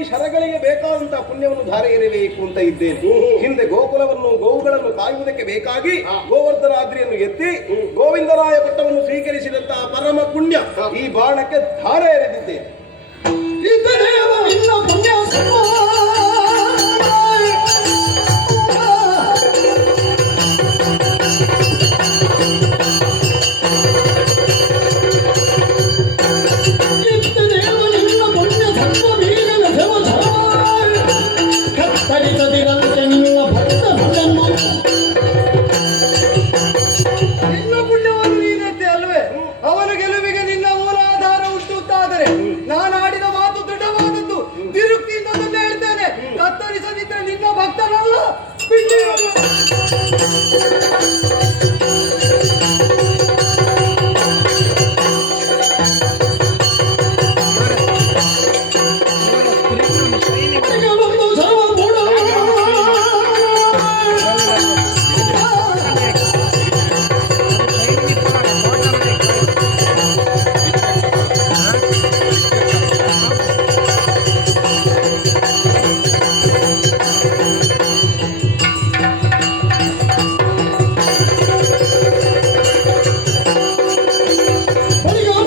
ಶರಗಳಿಗೆ ಬೇಕಾದಂತಹ ಪುಣ್ಯವನ್ನು ಧಾರೆ ಎರೆಯಬೇಕು ಅಂತ ಇದ್ದೇನೆ. ಹಿಂದೆ ಗೋಕುಲವನ್ನು, ಗೋವುಗಳನ್ನು ಕಾಯುವುದಕ್ಕೆ ಬೇಕಾಗಿ ಗೋವರ್ಧನಾದ್ರಿಯನ್ನು ಎತ್ತಿ ಗೋವಿಂದರಾಯ ಪಟ್ಟವನ್ನು ಸ್ವೀಕರಿಸಿದಂತಹ ಪರಮ ಪುಣ್ಯ ಈ ಬಾಣಕ್ಕೆ ಧಾರೆ ಎರೆದಿದ್ದೇನೆ.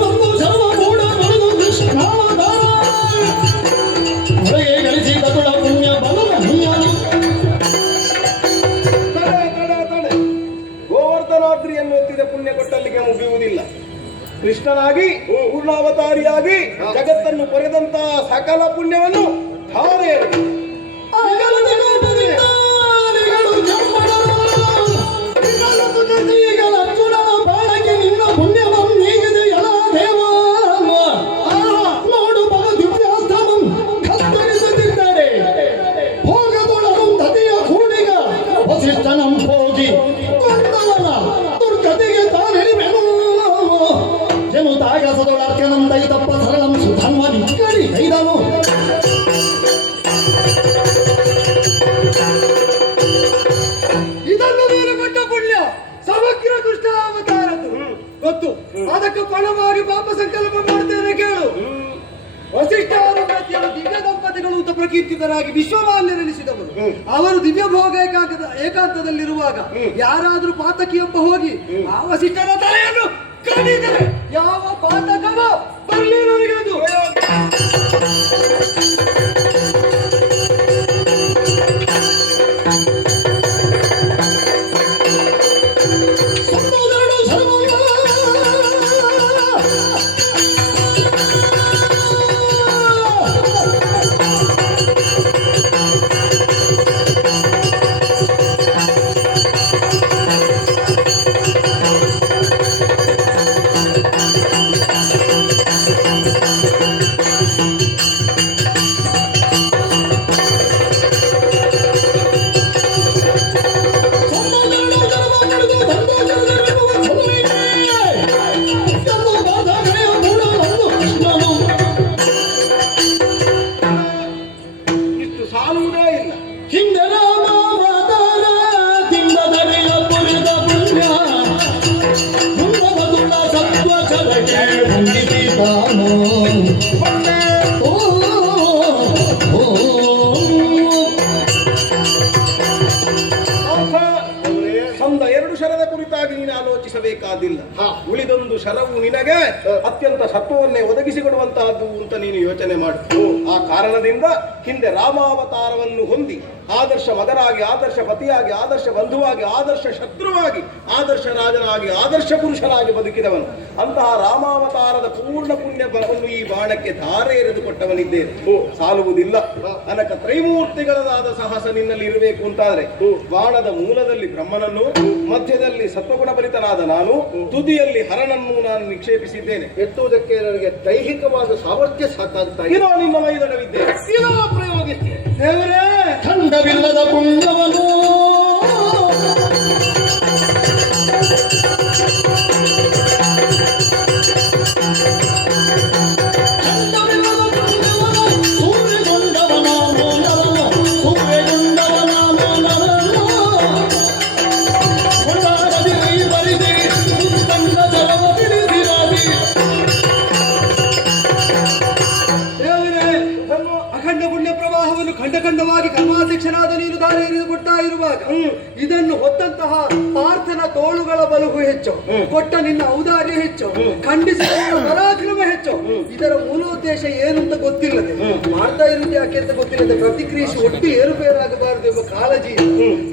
ಒಂದು ಸರ್ವ ಮೂಢ ಗೋವರ್ಧನಾದ್ರಿಯನ್ನು ಎತ್ತಿದ ಪುಣ್ಯ ಕೊಟ್ಟಲ್ಲಿಗೆ ಮುಗಿಯುವುದಿಲ್ಲ. ಕೃಷ್ಣನಾಗಿ ಪೂರ್ಣಾವತಾರಿಯಾಗಿ ಜಗತ್ತನ್ನು ಪೊರೆದಂತಹ ಸಕಲ ಪುಣ್ಯವನ್ನು ಧಾರೆ ಎರೆದು ತಪ್ಪ ಸರಳಂ ಸುಧನ್ವನಿ ಕೈದನು ಇದನ್ನು ನೀನು ಕೊಟ್ಟ ಪುಣ್ಯ ಸಮಗ್ರ ಕೃಷ್ಣಾವತಾರದ್ದು ಗೊತ್ತು. ಅದಕ್ಕೆ ಫಲವಾಗಿ ಪಾಪ ಸಂಕಲ್ಪ ಮಾಡ್ತೇನೆ ಕೇಳು. ವಸಿಷ್ಠರು ಪ್ರತಿಯೊಂದು ದಿವ್ಯ ದಂಪತಿಗಳು ಅಂತ ಪ್ರಕೀರ್ತಿತರಾಗಿ ವಿಶ್ವಮಾನ್ಯರೆನಿಸಿದವರು. ಅವರು ದಿವ್ಯ ಭೋಗ ಏಕಾಂತದಲ್ಲಿರುವಾಗ ಯಾರಾದ್ರೂ ಪಾತಕಿಯೊಬ್ಬ ಹೋಗಿ ಆ ವಸಿಷ್ಠರ ತಲೆಯನ್ನು ಕಡಿದರೆ ಯಾವ ಪಾತಕವ ಬರಲಿ ನನಗೆ ಅದು. ಆಲೋಚಿಸಬೇಕಾದಿಲ್ಲ. ಉಳಿದೊಂದು ಶರವು ನಿನಗೆ ಅತ್ಯಂತ ಸತ್ವವನ್ನೇ ಒದಗಿಸಿಕೊಡುವಂತಹದ್ದು ಅಂತ ನೀನು ಯೋಚನೆ ಮಾಡು. ಆ ಕಾರಣದಿಂದ ಹಿಂದೆ ರಾಮಾವತಾರವನ್ನು ಹೊಂದಿ ಆದರ್ಶ ಮಗನಾಗಿ, ಆದರ್ಶ ಪತಿಯಾಗಿ, ಆದರ್ಶ ಬಂಧುವಾಗಿ, ಆದರ್ಶ ಶತ್ರುವಾಗಿ, ಆದರ್ಶ ರಾಜನಾಗಿ, ಆದರ್ಶ ಪುರುಷನಾಗಿ ಬದುಕಿದವನು. ಅಂತಹ ರಾಮಾವತಾರದ ಪೂರ್ಣ ಪುಣ್ಯ ಬಲವನ್ನು ಈ ಬಾಣಕ್ಕೆ ಧಾರೆ ಎರೆದುಕೊಟ್ಟವನಿದ್ದೇನೆ. ಸಾಲುವುದಿಲ್ಲ. ಅನಕ ತ್ರೈಮೂರ್ತಿಗಳಾದ ಸಾಹಸ ನಿನ್ನಲ್ಲಿ ಇರಬೇಕು ಅಂತಾದ್ರೆ ಬಾಣದ ಮೂಲದಲ್ಲಿ ಬ್ರಹ್ಮನನ್ನು, ಮಧ್ಯದಲ್ಲಿ ಸತ್ವಗುಣಭರಿತನಾದ ನಾನು, ತುದಿಯಲ್ಲಿ ಹರನನ್ನು ನಾನು ನಿಕ್ಷೇಪಿಸಿದ್ದೇನೆ. ಎತ್ತುವುದಕ್ಕೆ ನನಗೆ ದೈಹಿಕವಾದ ಸಾಮರ್ಥ್ಯ ಸಾಕಾಗ್ತಾ ಇದೆ. ಇದೋ ನಿನ್ನ ಮೈದಳವಿದ್ದೆ, ಇದೋ ಪ್ರಯೋಗಿಸ್ತೇನೆ. ದೇವರೇ, ಖಂಡವಿಲ್ಲದ ಪುಣ್ಯವನ್ನು ಖಂಡವಾಗಿ ಕರ್ಮಾಧ್ಯಕ್ಷನಾದ ನೀನು ದಾರಿ ಎರೆದುಕೊಡ್ತಾ ಇರುವಾಗ ಇದನ್ನು ಹೊತ್ತಂತಹ ಪಾರ್ಥನ ತೋಳುಗಳ ಬಲವು ಹೆಚ್ಚು, ಕೊಟ್ಟ ನಿನ್ನ ಔದಾರ್ಯ ಹೆಚ್ಚು, ಖಂಡಿಸಿದ ಪರಾಕ್ರಮ ಹೆಚ್ಚು. ಇದರ ಮೂಲೋದ್ದೇಶ ಏನು ಅಂತ ಗೊತ್ತಿಲ್ಲದೆ ಮಾಡ್ತಾ ಇರುವುದು ಯಾಕೆ ಅಂತ ಗೊತ್ತಿಲ್ಲದೆ ಪ್ರತಿಕ್ರಿಯಿಸಿ ಒಟ್ಟು ಏರುಪೇರಾಗಬಾರದು ಎಂಬ ಕಾಳಜಿ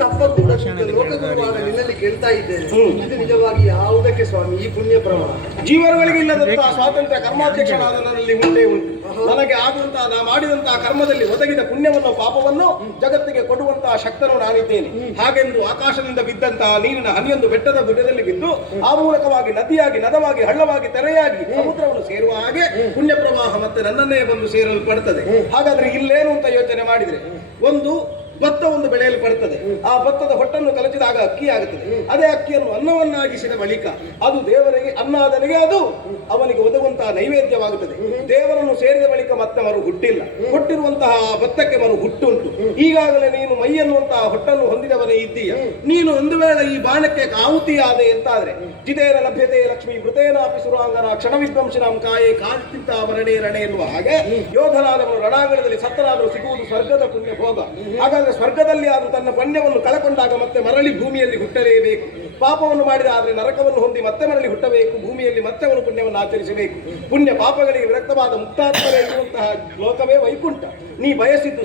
ತಪ್ಪ ಕೂಡ ಲೋಕಗುರುವಾದ ನಿನ್ನಲ್ಲಿ ಕೇಳ್ತಾ ಇದ್ದೇನೆ. ಇದು ನಿಜವಾಗಿ ಯಾವುದಕ್ಕೆ ಸ್ವಾಮಿ ಈ ಪುಣ್ಯ ಪ್ರಮಾಣ? ಜೀವನಗಳಿಗೆ ಇಲ್ಲದಂತಹ ಸ್ವಾತಂತ್ರ್ಯ ಕರ್ಮಾಧ್ಯಕ್ಷನಾದ ನನ್ನಲ್ಲಿ ಮುಂದೆ ಉಂಟು. ನನಗೆ ಆಗುವಂತಹ ನಾ ಮಾಡಿದಂತಹ ಕರ್ಮದಲ್ಲಿ ಒದಗಿದ ಪುಣ್ಯವನ್ನು ಪಾಪವನ್ನು ಜಗತ್ತಿಗೆ ಕೊಡುವಂತಹ ಶಕ್ತನು ನಾನಿದ್ದೇನೆ. ಹಾಗೆಂದು ಆಕಾಶದಿಂದ ಬಿದ್ದಂತಹ ನೀರಿನ ಹನಿಯೊಂದು ಬೆಟ್ಟದ ಬುಡದಲ್ಲಿ ಬಿದ್ದು ಆ ಮೂಲಕವಾಗಿ ನದಿಯಾಗಿ, ನದವಾಗಿ, ಹಳ್ಳವಾಗಿ, ತೆರೆಯಾಗಿ ಸಮುದ್ರವನ್ನು ಸೇರುವ ಹಾಗೆ ಪುಣ್ಯ ಪ್ರವಾಹ ಮತ್ತೆ ನನ್ನನ್ನೇ ಬಂದು ಸೇರಲ್ಪಡುತ್ತದೆ. ಹಾಗಾದ್ರೆ ಇಲ್ಲೇನು ಅಂತ ಯೋಚನೆ ಮಾಡಿದ್ರೆ, ಒಂದು ಭತ್ತ ಒಂದು ಬೆಳೆಯಲ್ಲಿ ಬರ್ತದೆ. ಆ ಭತ್ತದ ಹೊಟ್ಟನ್ನು ಕಲಚಿದಾಗ ಅಕ್ಕಿ ಆಗುತ್ತದೆ. ಅದೇ ಅಕ್ಕಿಯನ್ನು ಅನ್ನವನ್ನಾಗಿಸಿದ ಬಳಿಕ ಅದು ದೇವರಿಗೆ ಅನ್ನಾದನಿಗೆ ಅದು ಅವನಿಗೆ ಒದಗುವಂತಹ ನೈವೇದ್ಯವಾಗುತ್ತದೆ. ದೇವರನ್ನು ಸೇರಿದ ಬಳಿಕ ಮತ್ತೆ ಮರು ಹುಟ್ಟಿಲ್ಲ. ಹುಟ್ಟಿರುವಂತಹ ಭತ್ತಕ್ಕೆ ಮರು ಹುಟ್ಟುಂಟು. ಈಗಾಗಲೇ ನೀನು ಮೈ ಎನ್ನುವಂತಹ ಹೊಟ್ಟನ್ನು ಹೊಂದಿದವನೇ ಇದ್ದೀಯ. ನೀನು ಒಂದು ವೇಳೆ ಈ ಬಾಣಕ್ಕೆ ಆಹುತಿಯಾದೆ ಅಂತಾದ್ರೆ ಜಿತೇನ ಲಭ್ಯತೆ ಲಕ್ಷ್ಮೀ ಮೃತೇನಾಪಿ ಸುರಾಂಗನ ಕ್ಷಣ ವಿದ್ವಂಶನಾಂ ಕಾಯೇ ಕಾಂತಿಂತ ಮರಣೆ ರणे ಎನ್ನುವ ಹಾಗೆ ಯೋಧನಾದವನು ರಣಾಂಗಣದಲ್ಲಿ ಸತ್ತನಾದರೂ ಸಿಗುವುದು ಸ್ವರ್ಗದ ಪುಣ್ಯ ಭೋಗ. ಹಾಗಾದ್ರೆ ಸ್ವರ್ಗದಲ್ಲಿ ಆದರೂ ತನ್ನ ಪುಣ್ಯವನ್ನು ಕಳಕೊಂಡಾಗ ಮತ್ತೆ ಮರಳಿ ಭೂಮಿಯಲ್ಲಿ ಹುಟ್ಟಲೇಬೇಕು. ಪಾಪವನ್ನು ಮಾಡಿದ ಆದರೆ ನರಕವನ್ನು ಹೊಂದಿ ಮತ್ತೆ ಮರಳಿ ಹುಟ್ಟಬೇಕು. ಭೂಮಿಯಲ್ಲಿ ಮತ್ತೆ ಅವನು ಪುಣ್ಯವನ್ನು ಆಚರಿಸಬೇಕು. ಪುಣ್ಯ ಪಾಪಗಳಿಗೆ ವಿರಕ್ತವಾದ ಮುಕ್ತಾತ್ಮರೇ ಇರುವಂತಹ ಲೋಕವೇ ವೈಕುಂಠ. ನೀ ಬಯಸಿದ್ದು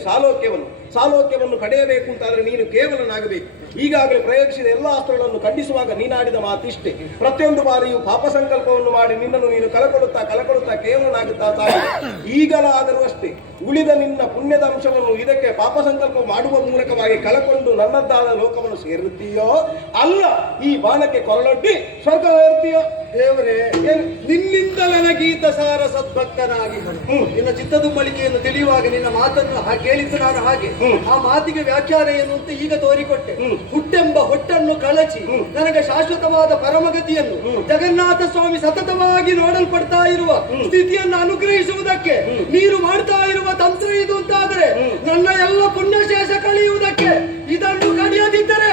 ಸಾಲೋಕ್ಯವನ್ನು ಪಡೆಯಬೇಕು ಅಂತಾದ್ರೆ ನೀನು ಕೇವಲನಾಗಬೇಕು. ಈಗಾಗಲೇ ಪ್ರಯೋಗಿಸಿದ ಎಲ್ಲ ಅಸ್ತ್ರಗಳನ್ನು ಖಂಡಿಸುವಾಗ ನೀನಾಡಿದ ಮಾತಿಷ್ಟೇ. ಪ್ರತಿಯೊಂದು ಬಾರಿಯೂ ಪಾಪ ಸಂಕಲ್ಪವನ್ನು ಮಾಡಿ ನಿನ್ನನ್ನು ನೀನು ಕಳಕೊಳ್ಳುತ್ತಾ ಕೇವಲನಾಗುತ್ತಾ ಸಾಗಿದೆ. ಈಗಲಾದರೂ ಅಷ್ಟೇ ಉಳಿದ ನಿನ್ನ ಪುಣ್ಯದ ಅಂಶವನ್ನು ಇದಕ್ಕೆ ಪಾಪ ಸಂಕಲ್ಪ ಮಾಡುವ ಮೂಲಕವಾಗಿ ಕಳಕೊಂಡು ನನ್ನದ್ದಾದ ಲೋಕವನ್ನು ಸೇರುತ್ತೀಯೋ ಅಲ್ಲ ಈ ಬಾಣಕ್ಕೆ ಕೊರಳೊಡ್ಡಿ ಸ್ವರ್ಗ ಇರ್ತೀಯೋ. ದೇವರೇ, ನಿನ್ನಿಂದ ನನಗೀತ ಸಾರ ಸದ್ಭಕ್ತನಾಗಿ ನಿನ್ನ ಚಿತ್ತದುಂಬಳಿಕೆಯನ್ನು ತಿಳಿಯುವಾಗ ನಿನ್ನ ಮಾತನ್ನು ಕೇಳಿದ್ದು ನಾನು ಹಾಗೆ. ಆ ಮಾತಿಗೆ ವ್ಯಾಖ್ಯಾನ ಏನು ಅಂತ ಈಗ ತೋರಿಕೊಟ್ಟೆ. ಹುಟ್ಟೆಂಬ ಹೊಟ್ಟನ್ನು ಕಳಚಿ ನನಗೆ ಶಾಶ್ವತವಾದ ಪರಮಗತಿಯನ್ನು ಜಗನ್ನಾಥ ಸ್ವಾಮಿ ಸತತವಾಗಿ ನೋಡಲ್ಪಡ್ತಾ ಇರುವ ಸ್ಥಿತಿಯನ್ನು ಅನುಗ್ರಹಿಸುವುದಕ್ಕೆ ನೀನು ಮಾಡ್ತಾ ಇರುವ ತಂತ್ರ ಇದು ಅಂತಾದರೆ ನನ್ನ ಎಲ್ಲ ಪುಣ್ಯಶೇಷ ಕಳೆಯುವುದಕ್ಕೆ ಇದನ್ನು ಕಡಿಯದಿದ್ದರೆ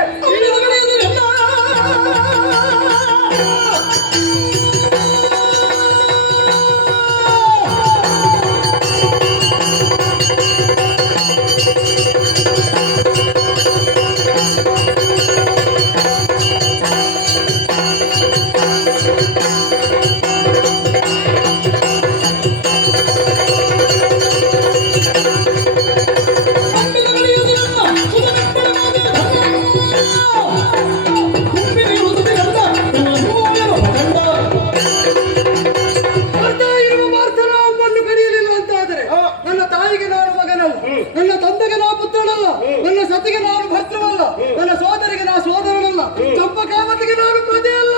ನನ್ನ ತಂದೆಗೆ ನಾ ಪುತ್ರನಲ್ಲ, ನನ್ನ ಸತಿಗೆ ನಾನು ಭರ್ತೃವಲ್ಲ, ನನ್ನ ಸೋದರಿಗೆ ನಾ ಸೋದರನಲ್ಲ, ಚಂಪಕಾಮತಿಗೆ ನಾನು ಪ್ರಜೆಯಲ್ಲ.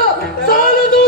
ಸಾಲದು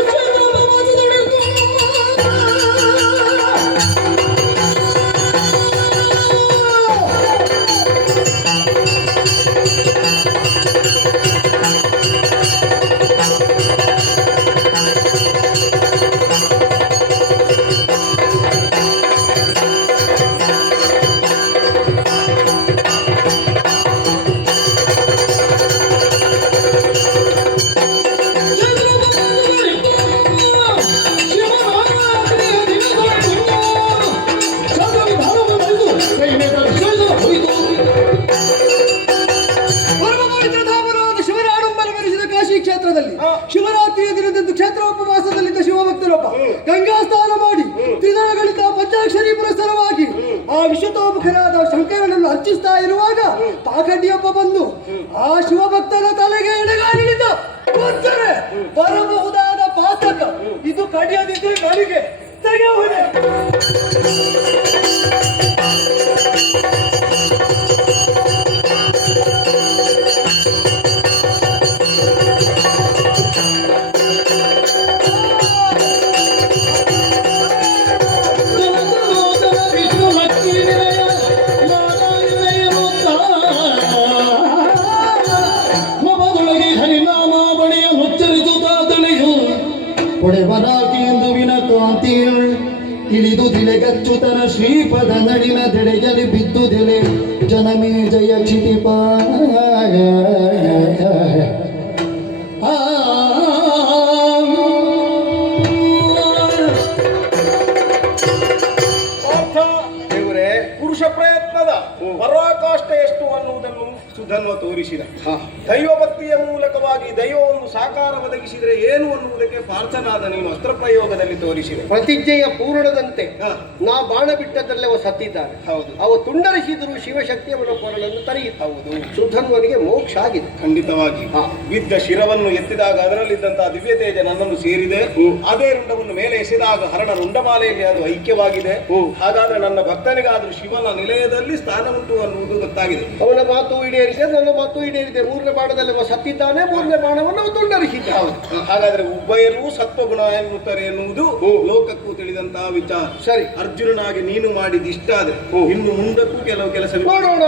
ಶಿವರಾತ್ರಿಯ ದಿನದಂದು ಕ್ಷೇತ್ರೋಪವಾಸದಲ್ಲಿದ್ದ ಶಿವಭಕ್ತರೊಬ್ಬ ಗಂಗಾ ಸ್ನಾನ ಮಾಡಿ ತ್ರಿದಳಗಳಿತ ಪಂಚಾಕ್ಷರಿ ಪುರಸ್ಸರವಾಗಿ ಆ ವಿಶ್ವತೋಮುಖನಾದ ಶಂಕರನನ್ನು ಅರ್ಚಿಸ್ತಾ ಇರುವಾಗ ಪಾಖಂಡಿಯೊಬ್ಬ ಬಂದು ಆ ಶಿವಭಕ್ತನ ತಲೆಗೆ ಎಡೆಗಾಲಿಡಿದ. ಬರಬಹುದಾದ ಪಾತಕ ಇದು ಕಡಿಯದಿದ್ದರೆ ನನಗೆ ತೆಗೆಯುವುದೇ. ಒಡೆವರಾಗಿ ಎಂದುವಿನ ಕಾಂತಿಯು ಇಳಿದು ದಿಲೆಗಚ್ಚುತನ ಶ್ರೀಪದ ನಡಿನ ದೆಡೆಯಲ್ಲಿ ಬಿದ್ದುದೆಲೆ ಜನಮೇ ಜಯ ಕ್ಷಿತಿಪಾಯ. ದೇವರೇ, ಪುರುಷ ಪ್ರಯತ್ನದ ಪರಾಕಾಷ್ಠ ಎಷ್ಟು ಅನ್ನುವುದನ್ನು ಸುಧನ್ವ ತೋರಿಸಿದ. ದೈವಭಕ್ತಿಯ ಮೂಲಕವಾಗಿ ದೈವವನ್ನು ಸಾಕಾರ ಒದಗಿಸಿದರೆ ಏನು ಅನ್ನುವುದಕ್ಕೆ ಪಾರ್ಥನಾದ ನೀನು ಅಸ್ತ್ರ ಪ್ರಯೋಗದಲ್ಲಿ ತೋರಿಸಿದೆ. ಪ್ರತಿಜ್ಞೆಯ ಪೂರ್ಣದಂತೆ ನಾ ಬಾಣ ಬಿಟ್ಟದಲ್ಲೇ ಅವ ಸತ್ತಿದ್ದಾನೆ. ಹೌದು, ಅವ ತುಂಡರಿಸಿದ್ರು ಶಿವಶಕ್ತಿ ಅವನ ಕೊರಳನ್ನು ತರೆಯಿತು. ಹೌದು, ಸುಧನ್ವನಿಗೆ ಮೋಕ್ಷ ಆಗಿದೆ. ಖಂಡಿತವಾಗಿ ಬಿದ್ದ ಶಿರವನ್ನು ಎತ್ತಿದಾಗ ಅದರಲ್ಲಿದ್ದಂತಹ ದಿವ್ಯ ತೇಜ ನನ್ನನ್ನು ಸೇರಿದೆ. ಅದೇ ರುಂಡವನ್ನು ಮೇಲೆ ಎಸೆದಾಗ ಹರಣ ರುಂಡಮಾಲೆಯಲ್ಲಿ ಅದು ಐಕ್ಯವಾಗಿದೆ. ಹಾಗಾದ್ರೆ ನನ್ನ ಭಕ್ತನಿಗಾದ್ರೂ ಶಿವನ ನಿಲಯದಲ್ಲಿ ಸ್ಥಾನ ಉಂಟು ಅನ್ನುವುದು ಗೊತ್ತಾಗಿದೆ. ಅವನ ಮಾತು ಈಡೇರಿದೆ, ನನ್ನ ಮಾತು ಈಡೇರಿದೆ. ಮೂರನೇ ಬಾಣದಲ್ಲಿ ಅವ ಸತ್ತಿದ್ದಾನೆ, ಮೂರನೇ ಬಾಣವನ್ನು ಅವ ತುಂಡರಿಸಿದ್ದಾನೆ. ಹಾಗಾದ್ರೆ ಉಭಯರೂ ಸತ್ವಗುಣ ಎನ್ನುತ್ತಾರೆ ಎನ್ನುವುದು ಲೋಕಕ್ಕೂ ತಿಳಿದಂತಹ ವಿಚಾರ. ಸರಿ, ಅರ್ಜುನನಾಗಿ ನೀನು ಮಾಡಿದ ಇಷ್ಟ ಆದ್ರೆ ಇನ್ನು ಮುಂದಕ್ಕೂ ಕೆಲವು ಕೆಲಸ ನೋಡೋಣ.